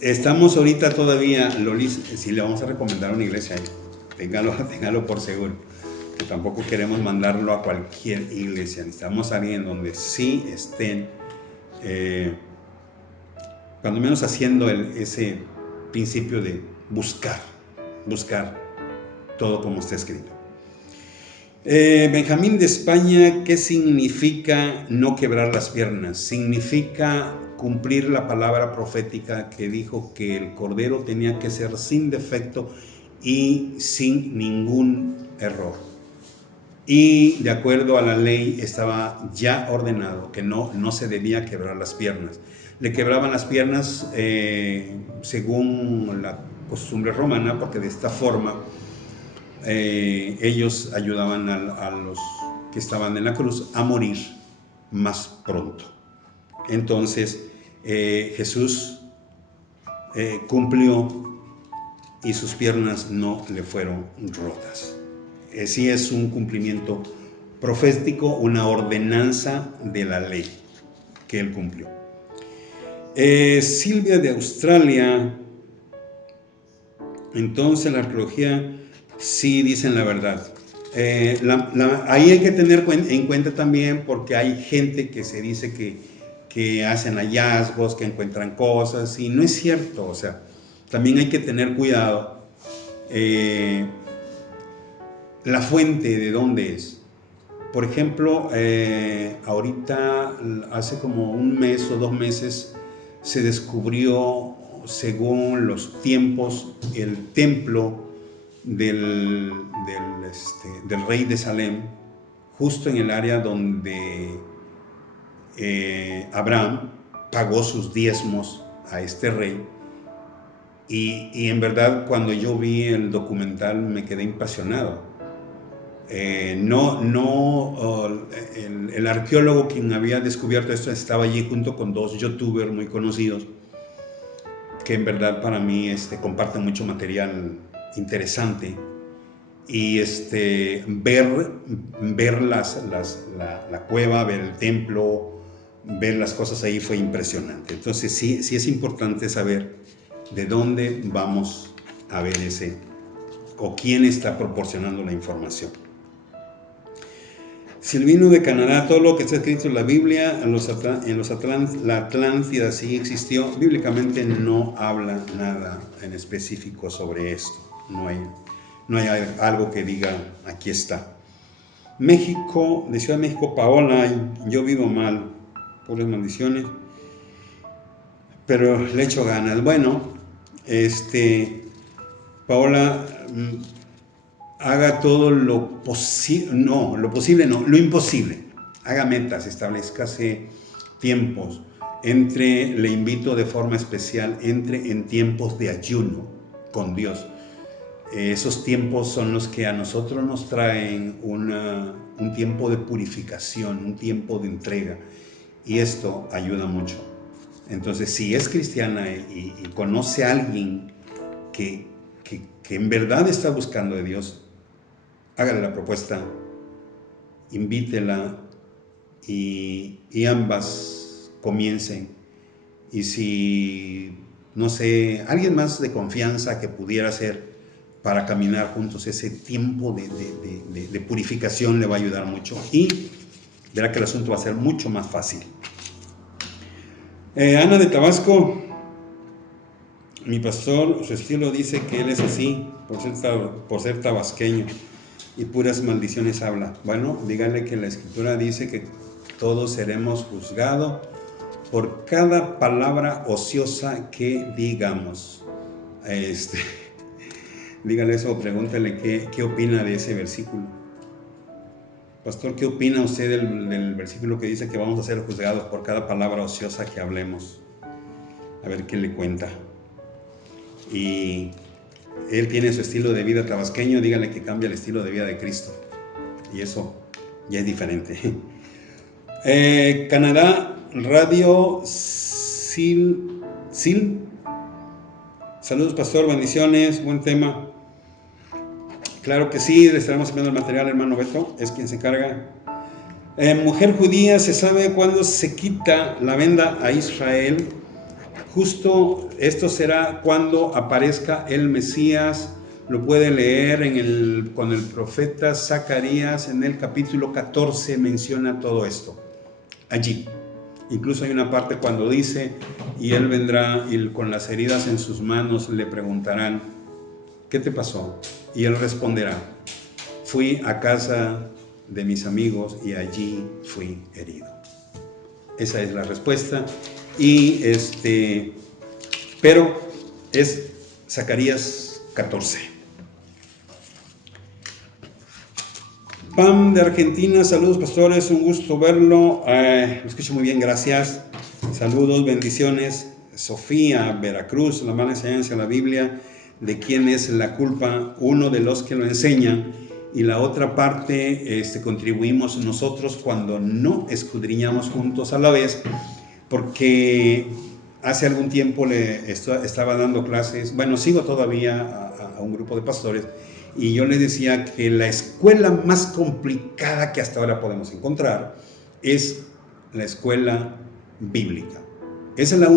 Estamos ahorita todavía, Lolis, si le vamos a recomendar una iglesia ahí, téngalo por seguro. Que tampoco queremos mandarlo a cualquier iglesia. Necesitamos a alguien donde sí estén, cuando menos haciendo ese principio de buscar todo como está escrito. Benjamín de España, ¿qué significa no quebrar las piernas? Significa cumplir la palabra profética que dijo que el cordero tenía que ser sin defecto y sin ningún error. Y de acuerdo a la ley estaba ya ordenado que no se debía quebrar las piernas. Le quebraban las piernas según la costumbre romana, porque de esta forma ellos ayudaban a los que estaban en la cruz a morir más pronto. Entonces Jesús cumplió y sus piernas no le fueron rotas. Sí es un cumplimiento profético, una ordenanza de la ley que él cumplió. Silvia de Australia, entonces la arqueología sí dicen la verdad. Ahí hay que tener en cuenta también, porque hay gente que se dice que hacen hallazgos, que encuentran cosas, y no es cierto. O sea, también hay que tener cuidado la fuente de dónde es. Por ejemplo, ahorita hace como un mes o 2 meses se descubrió, según los tiempos, el templo del rey de Salem, justo en el área donde Abraham pagó sus diezmos a este rey. Y en verdad, cuando yo vi el documental me quedé impresionado. El arqueólogo quien había descubierto esto estaba allí junto con 2 youtubers muy conocidos, que en verdad para mí comparten mucho material interesante. Y ver la cueva, ver el templo, ver las cosas ahí fue impresionante. Entonces sí es importante saber de dónde vamos a ver o quién está proporcionando la información. Silvino de Canadá, todo lo que está escrito en la Biblia, la Atlántida sí existió. Bíblicamente no habla nada en específico sobre esto. No hay algo que diga, aquí está. México, de Ciudad de México, Paola, yo vivo mal, pobres maldiciones, pero le echo ganas. Bueno, Paola, haga todo lo posible, lo imposible. Haga metas, establezcase tiempos. Le invito de forma especial, entre en tiempos de ayuno con Dios. Esos tiempos son los que a nosotros nos traen un tiempo de purificación, un tiempo de entrega. Y esto ayuda mucho. Entonces, si es cristiana y conoce a alguien que en verdad está buscando de Dios, hágale la propuesta, invítela y ambas comiencen. Y si, no sé, alguien más de confianza que pudiera ser para caminar juntos, ese tiempo de purificación le va a ayudar mucho y verá que el asunto va a ser mucho más fácil. Ana de Tabasco, mi pastor, su estilo dice que él es así, por ser tabasqueño, y puras maldiciones habla. Bueno, dígale que la escritura dice que todos seremos juzgados por cada palabra ociosa que digamos. Dígale eso o pregúntale qué opina de ese versículo. Pastor, ¿qué opina usted del versículo que dice que vamos a ser juzgados por cada palabra ociosa que hablemos? A ver qué le cuenta. Y él tiene su estilo de vida tabasqueño, dígale que cambia el estilo de vida de Cristo. Y eso ya es diferente. Canadá, Radio Sil. Saludos, pastor, bendiciones, buen tema. Claro que sí, le estaremos enviando el material, hermano Beto, es quien se encarga. Mujer judía, ¿se sabe cuándo se quita la venda a Israel? Justo esto será cuando aparezca el Mesías. Lo puede leer con el profeta Zacarías, en el capítulo 14 menciona todo esto. Allí. Incluso hay una parte cuando dice, y él vendrá y con las heridas en sus manos le preguntarán, ¿qué te pasó? Y él responderá, fui a casa de mis amigos y allí fui herido. Esa es la respuesta. Y pero es Zacarías 14. Pam de Argentina, saludos pastores, un gusto verlo, lo escucho muy bien, gracias, saludos, bendiciones. Sofía, Veracruz, la mala enseñanza de la Biblia, de quién es la culpa, uno de los que lo enseñan, y la otra parte contribuimos nosotros cuando no escudriñamos juntos a la vez, porque hace algún tiempo estaba dando clases, bueno, sigo todavía a un grupo de pastores, y yo le decía que la escuela más complicada que hasta ahora podemos encontrar es la escuela bíblica. Es la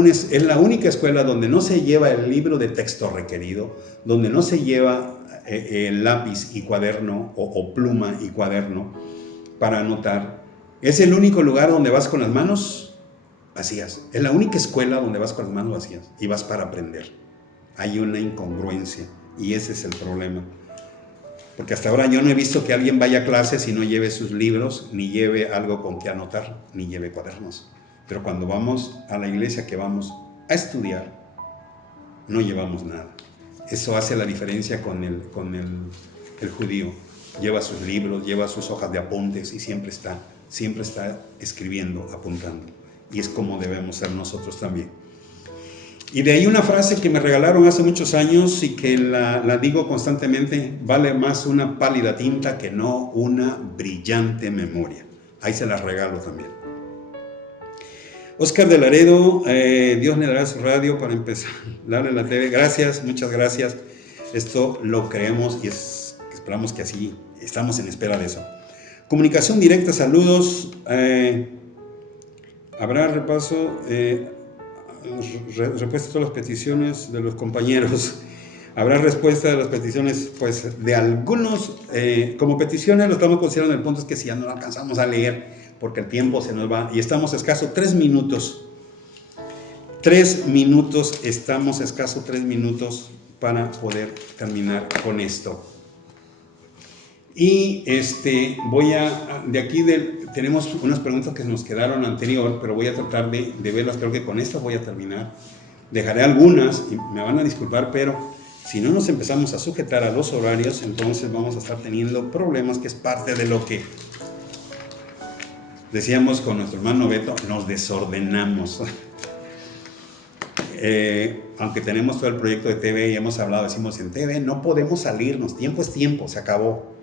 única escuela donde no se lleva el libro de texto requerido, donde no se lleva el lápiz y cuaderno o pluma y cuaderno para anotar. Es el único lugar donde vas con las manos vacías. Es la única escuela donde vas con las manos vacías y vas para aprender. Hay una incongruencia y ese es el problema. Porque hasta ahora yo no he visto que alguien vaya a clases y no lleve sus libros, ni lleve algo con que anotar, ni lleve cuadernos. Pero cuando vamos a la iglesia, que vamos a estudiar, no llevamos nada. Eso hace la diferencia con el judío. Lleva sus libros, lleva sus hojas de apuntes y siempre está escribiendo, apuntando. Y es como debemos ser nosotros también. Y de ahí una frase que me regalaron hace muchos años y que la digo constantemente: vale más una pálida tinta que no una brillante memoria. Ahí se las regalo también. Oscar de Laredo, Dios me dará su radio para empezar. Dale la TV, gracias, muchas gracias. Esto lo creemos y esperamos que así, estamos en espera de eso. Comunicación directa, saludos. Habrá repaso, respuesta a todas las peticiones de los compañeros. Habrá respuesta de las peticiones, pues de algunos, como peticiones lo estamos considerando. El punto es que si ya no lo alcanzamos a leer, porque el tiempo se nos va y estamos escaso 3 minutos. 3 minutos, estamos escaso 3 minutos para poder terminar con esto. Y de aquí tenemos unas preguntas que nos quedaron anterior, pero voy a tratar de verlas. Creo que con esta voy a terminar. Dejaré algunas y me van a disculpar, pero si no nos empezamos a sujetar a los horarios, entonces vamos a estar teniendo problemas, que es parte de lo que decíamos con nuestro hermano Beto, nos desordenamos. Aunque tenemos todo el proyecto de TV y hemos hablado, decimos en TV, no podemos salirnos, tiempo es tiempo, se acabó.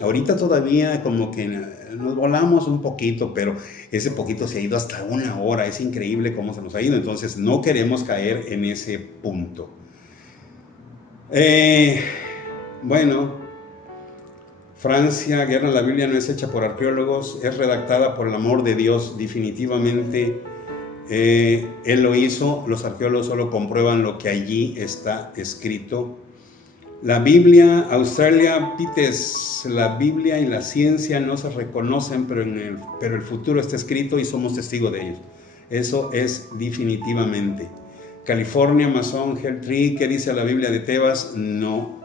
Ahorita todavía como que nos volamos un poquito, pero ese poquito se ha ido hasta 1 hora, es increíble cómo se nos ha ido, entonces no queremos caer en ese punto. Bueno, Francia, Guerra en la Biblia no es hecha por arqueólogos, es redactada por el amor de Dios, definitivamente. Él lo hizo, los arqueólogos solo comprueban lo que allí está escrito. La Biblia, Australia, Pites, la Biblia y la ciencia no se reconocen, pero el futuro está escrito y somos testigos de ello. Eso es definitivamente. California, Mason, Heltree, ¿qué dice la Biblia de Tebas? No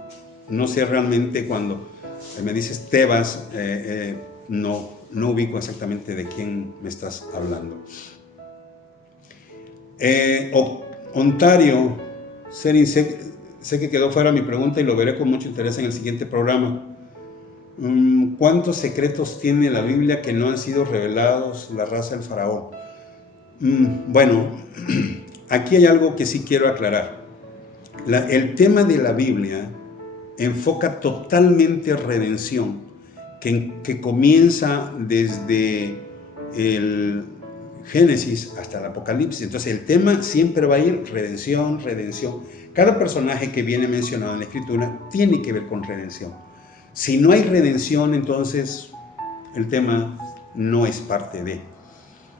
sé realmente. Cuando me dices Tebas, no ubico exactamente de quién me estás hablando. Ontario, sé que quedó fuera mi pregunta y lo veré con mucho interés en el siguiente programa. ¿Cuántos secretos tiene la Biblia que no han sido revelados la raza del faraón? Bueno, aquí hay algo que sí quiero aclarar. El tema de la Biblia enfoca totalmente redención, que comienza desde el Génesis hasta el Apocalipsis. Entonces el tema siempre va a ir redención, redención. Cada personaje que viene mencionado en la Escritura tiene que ver con redención. Si no hay redención, entonces el tema no es parte de.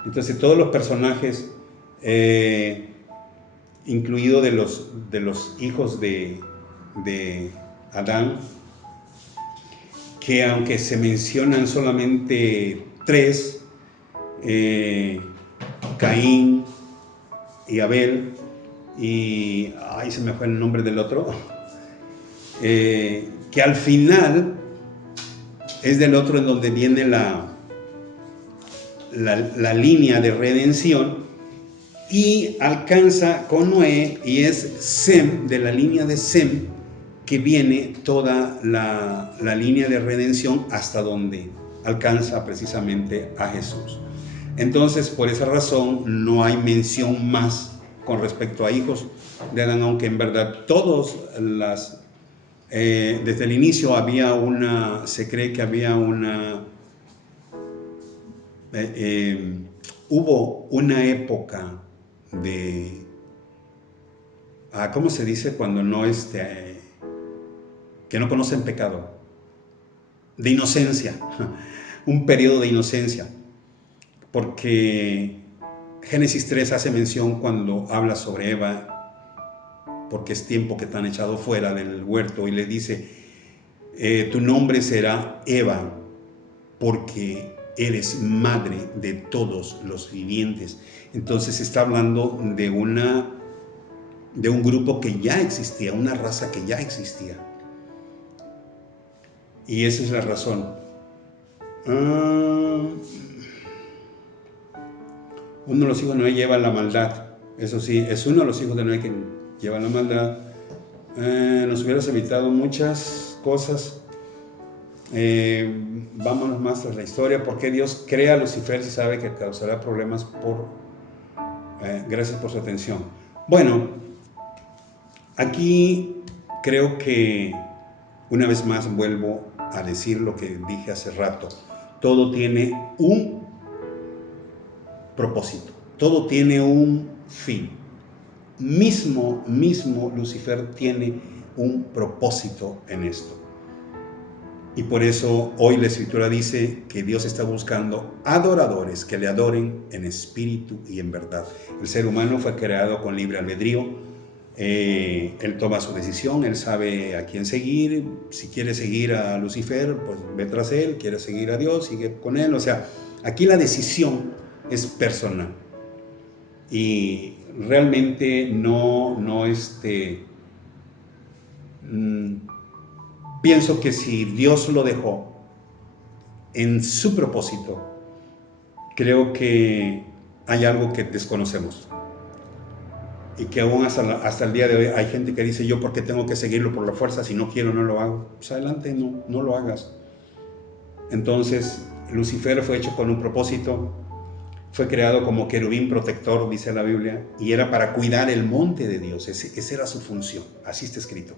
Entonces todos los personajes, incluido de los hijos de Adán, que aunque se mencionan solamente 3, Caín y Abel, y se me fue el nombre del otro, que al final es del otro en donde viene la línea de redención, y alcanza con Noé, y es Sem, de la línea de Sem, que viene toda la línea de redención hasta donde alcanza precisamente a Jesús. Entonces, por esa razón, no hay mención más con respecto a hijos de Adán, aunque en verdad todos desde el inicio se cree que había hubo una época ¿cómo se dice cuando no, que no conocen pecado? De inocencia, un periodo de inocencia, porque Génesis 3 hace mención cuando habla sobre Eva, porque es tiempo que te han echado fuera del huerto, y le dice, tu nombre será Eva, porque eres madre de todos los vivientes. Entonces está hablando de un grupo que ya existía, una raza que ya existía. Y esa es la razón. Uno de los hijos de Noé lleva la maldad. Eso sí, es uno de los hijos de Noé que lleva la maldad. Nos hubieras evitado muchas cosas. Vámonos más tras la historia. ¿Por qué Dios crea a Lucifer si sabe que causará problemas? Gracias por su atención. Bueno, aquí creo que una vez más vuelvo a decir lo que dije hace rato. Todo tiene un propósito, todo tiene un fin. Mismo Lucifer tiene un propósito en esto. Y por eso hoy la Escritura dice que Dios está buscando adoradores que le adoren en espíritu y en verdad. El ser humano fue creado con libre albedrío. Él toma su decisión, él sabe a quién seguir. Si quiere seguir a Lucifer, pues ve tras él. Quiere seguir a Dios, sigue con él. O sea, aquí la decisión es personal. Y realmente pienso que si Dios lo dejó en su propósito, creo que hay algo que desconocemos. Y que aún hasta el día de hoy hay gente que dice, yo porque tengo que seguirlo por la fuerza, si no quiero no lo hago. Pues adelante, no lo hagas. Entonces, Lucifer fue hecho con un propósito, fue creado como querubín protector, dice la Biblia, y era para cuidar el monte de Dios. Esa era su función, así está escrito.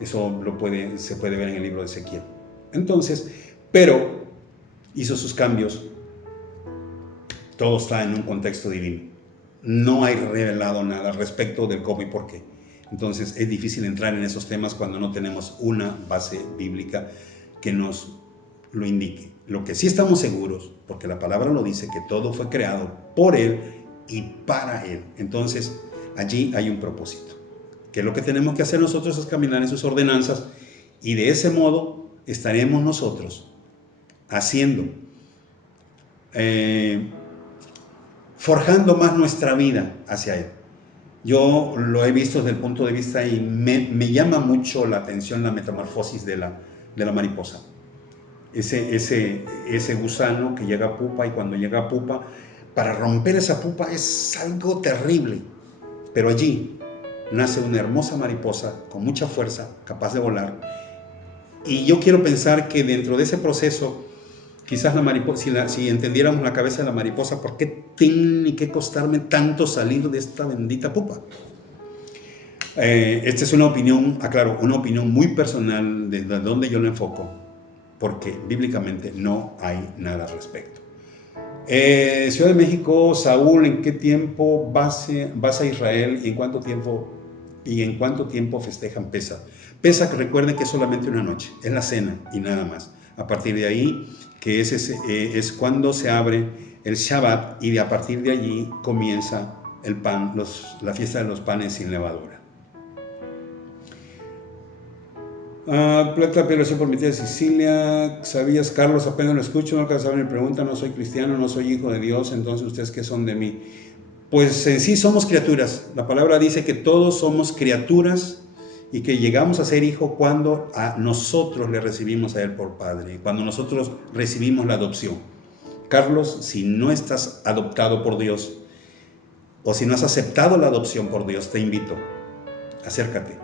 Eso se puede ver en el libro de Ezequiel. Entonces, pero hizo sus cambios. Todo está en un contexto divino. No hay revelado nada respecto del cómo y por qué. Entonces es difícil entrar en esos temas cuando no tenemos una base bíblica que nos lo indique. Lo que sí estamos seguros, porque la palabra lo dice, que todo fue creado por Él y para Él. Entonces allí hay un propósito. Que lo que tenemos que hacer nosotros es caminar en sus ordenanzas, y de ese modo estaremos nosotros haciendo, forjando más nuestra vida hacia Él. Yo lo he visto desde el punto de vista y me llama mucho la atención la metamorfosis de la mariposa. Ese gusano que llega a pupa, y cuando llega a pupa, para romper esa pupa es algo terrible, pero allí nace una hermosa mariposa con mucha fuerza, capaz de volar. Y yo quiero pensar que dentro de ese proceso, quizás la mariposa, si entendiéramos la cabeza de la mariposa, ¿por qué tiene que costarme tanto salir de esta bendita pupa? Esta es una opinión, aclaro, una opinión muy personal desde donde yo lo enfoco, porque bíblicamente no hay nada al respecto. Ciudad de México, Saúl, ¿en qué tiempo vas a Israel? ¿Y en cuánto tiempo festejan Pesaj? Pesaj, recuerden que es solamente una noche, es la cena y nada más. A partir de ahí, que es cuando se abre el Shabbat, y a partir de allí comienza el pan, la fiesta de los panes sin levadura. Plata, pero por mi tía Sicilia. ¿Sabías, Carlos? Apenas lo escucho, no alcanzaba mi pregunta. No soy cristiano, no soy hijo de Dios. Entonces, ¿ustedes qué son de mí? Pues en sí somos criaturas. La palabra dice que todos somos criaturas, y que llegamos a ser hijos cuando a nosotros le recibimos a Él por Padre, cuando nosotros recibimos la adopción. Carlos, si no estás adoptado por Dios, o si no has aceptado la adopción por Dios, te invito, acércate,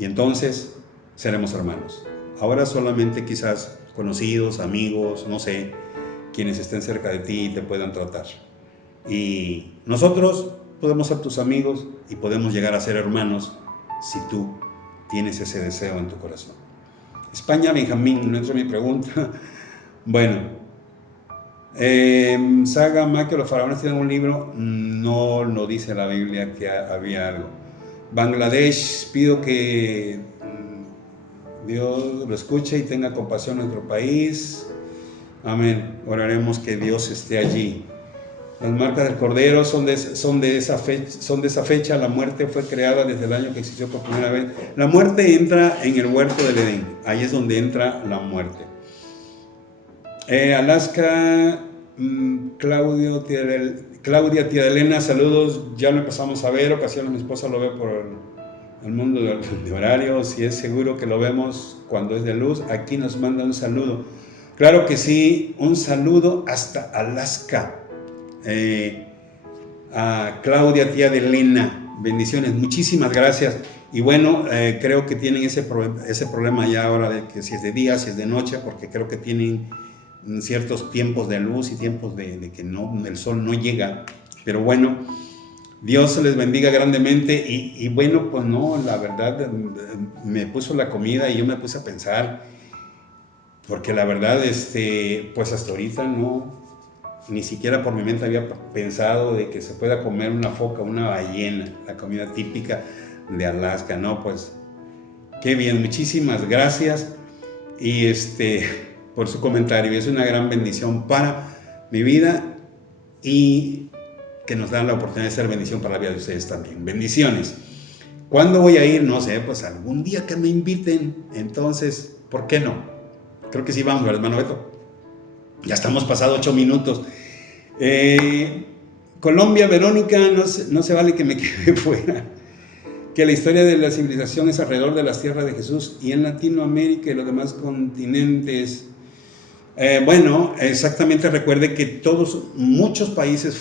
y entonces seremos hermanos. Ahora solamente quizás conocidos, amigos, no sé, quienes estén cerca de ti y te puedan tratar. Y nosotros podemos ser tus amigos y podemos llegar a ser hermanos si tú tienes ese deseo en tu corazón. España, Benjamín, no entró mi pregunta. Bueno, Saga, que los faraones tienen un libro. No lo dice la Biblia que había algo. Bangladesh, pido que Dios lo escuche y tenga compasión en nuestro país. Amén. Oraremos que Dios esté allí. Las marcas del Cordero son de esa fecha. La muerte fue creada desde el año que existió por primera vez. La muerte entra en el huerto del Edén. Ahí es donde entra la muerte. Alaska, Claudia, tía Elena, saludos. Ya lo empezamos a ver. Ocasiones mi esposa lo ve por el mundo de horarios. Si es seguro que lo vemos cuando es de luz. Aquí nos manda un saludo. Claro que sí, un saludo hasta Alaska. A Claudia, tía de Elena, bendiciones, muchísimas gracias. Y bueno, creo que tienen ese problema ya ahora de que si es de día, si es de noche, porque creo que tienen ciertos tiempos de luz y tiempos de que el sol no llega. Pero bueno, Dios les bendiga grandemente. Y bueno, pues no, la verdad me puso la comida y yo me puse a pensar, porque la verdad, pues hasta ahorita no, ni siquiera por mi mente había pensado de que se pueda comer una foca, una ballena, la comida típica de Alaska, ¿no? Pues qué bien, muchísimas gracias y por su comentario. Es una gran bendición para mi vida y que nos dan la oportunidad de ser bendición para la vida de ustedes también. Bendiciones. ¿Cuándo voy a ir? No sé, pues algún día que me inviten, entonces, ¿por qué no? Creo que sí vamos, hermano Beto. Ya estamos pasados 8 minutos. Colombia, Verónica, no se vale que me quede fuera. Que la historia de la civilización es alrededor de las tierras de Jesús y en Latinoamérica y los demás continentes. Bueno, exactamente, recuerde que muchos países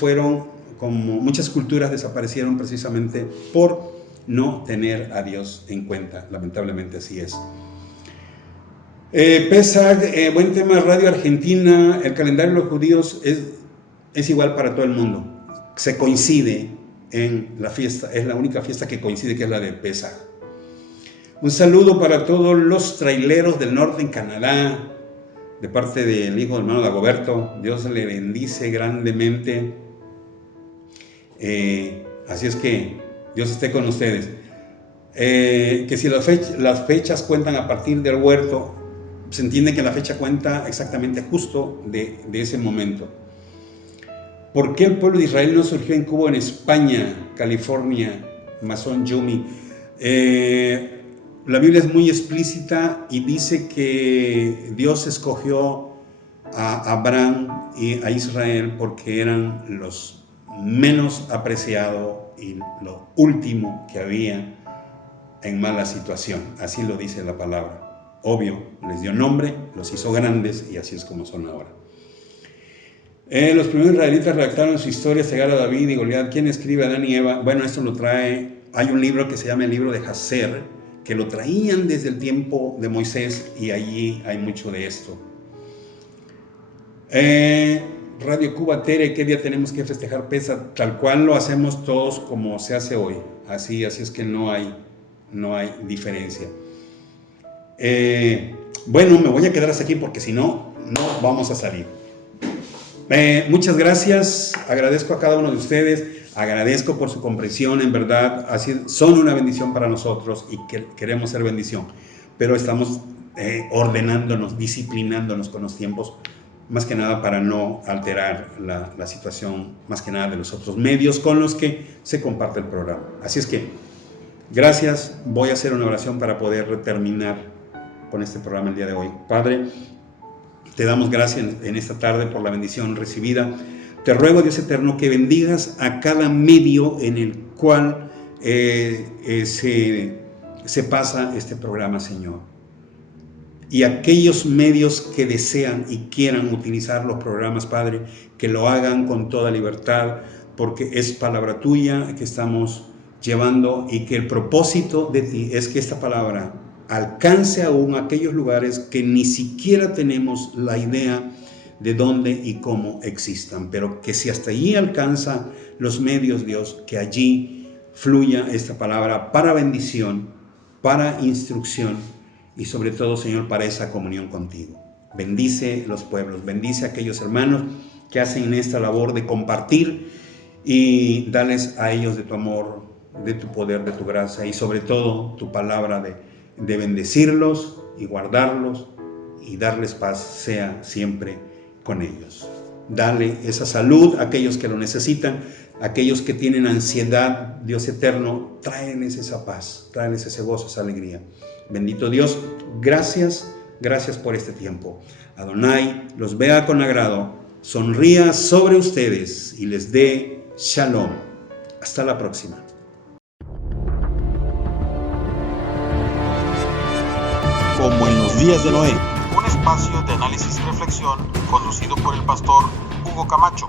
muchas culturas desaparecieron precisamente por no tener a Dios en cuenta. Lamentablemente así es. Pesach, buen tema, Radio Argentina, el calendario de los judíos es igual para todo el mundo, se coincide en la fiesta, es la única fiesta que coincide, que es la de Pesach. Un saludo para todos los traileros del norte en Canadá, de parte del hijo del hermano Dagoberto. Dios le bendice grandemente, así es que Dios esté con ustedes. Que si las fechas cuentan a partir del huerto, se entiende que la fecha cuenta exactamente justo de ese momento. ¿Por qué el pueblo de Israel no surgió en Cuba, en España, California, Mazón, Yumi? La Biblia es muy explícita y dice que Dios escogió a Abraham y a Israel porque eran los menos apreciados y lo último que había en mala situación. Así lo dice la palabra. Obvio, les dio nombre, los hizo grandes y así es como son ahora. Los primeros israelitas redactaron su historia, llegar a David y Goliat. ¿Quién escribe? Adán y Eva. Bueno, esto lo trae, hay un libro que se llama el libro de Jacer, que lo traían desde el tiempo de Moisés y allí hay mucho de esto. Radio Cuba, Tere, ¿qué día tenemos que festejar Pesach? Tal cual lo hacemos todos como se hace hoy. Así es que no hay diferencia. Bueno, me voy a quedar hasta aquí porque si no vamos a salir. Muchas gracias, agradezco a cada uno de ustedes, agradezco por su comprensión, en verdad, así son una bendición para nosotros y queremos ser bendición, pero estamos ordenándonos, disciplinándonos con los tiempos, más que nada para no alterar la situación, más que nada de los otros medios con los que se comparte el programa. Así es que, gracias, voy a hacer una oración para poder terminar con este programa el día de hoy. Padre, te damos gracias en esta tarde por la bendición recibida. Te ruego, Dios eterno, que bendigas a cada medio en el cual se pasa este programa, Señor. Y aquellos medios que desean y quieran utilizar los programas, Padre, que lo hagan con toda libertad, porque es palabra tuya que estamos llevando y que el propósito de ti es que esta palabra alcance aún aquellos lugares que ni siquiera tenemos la idea de dónde y cómo existan, pero que si hasta allí alcanza los medios, Dios, que allí fluya esta palabra para bendición, para instrucción y sobre todo, Señor, para esa comunión contigo. Bendice los pueblos, bendice a aquellos hermanos que hacen esta labor de compartir y dales a ellos de tu amor de tu poder, de tu gracia y sobre todo tu palabra de bendecirlos y guardarlos y darles paz sea siempre con ellos. Dale esa salud a aquellos que lo necesitan, a aquellos que tienen ansiedad, Dios eterno, tráeles esa paz, tráeles ese gozo, esa alegría. Bendito Dios, gracias por este tiempo. Adonai los vea con agrado, sonría sobre ustedes y les dé shalom. Hasta la próxima. Como en los días de Noé, un espacio de análisis y reflexión conducido por el pastor Hugo Camacho.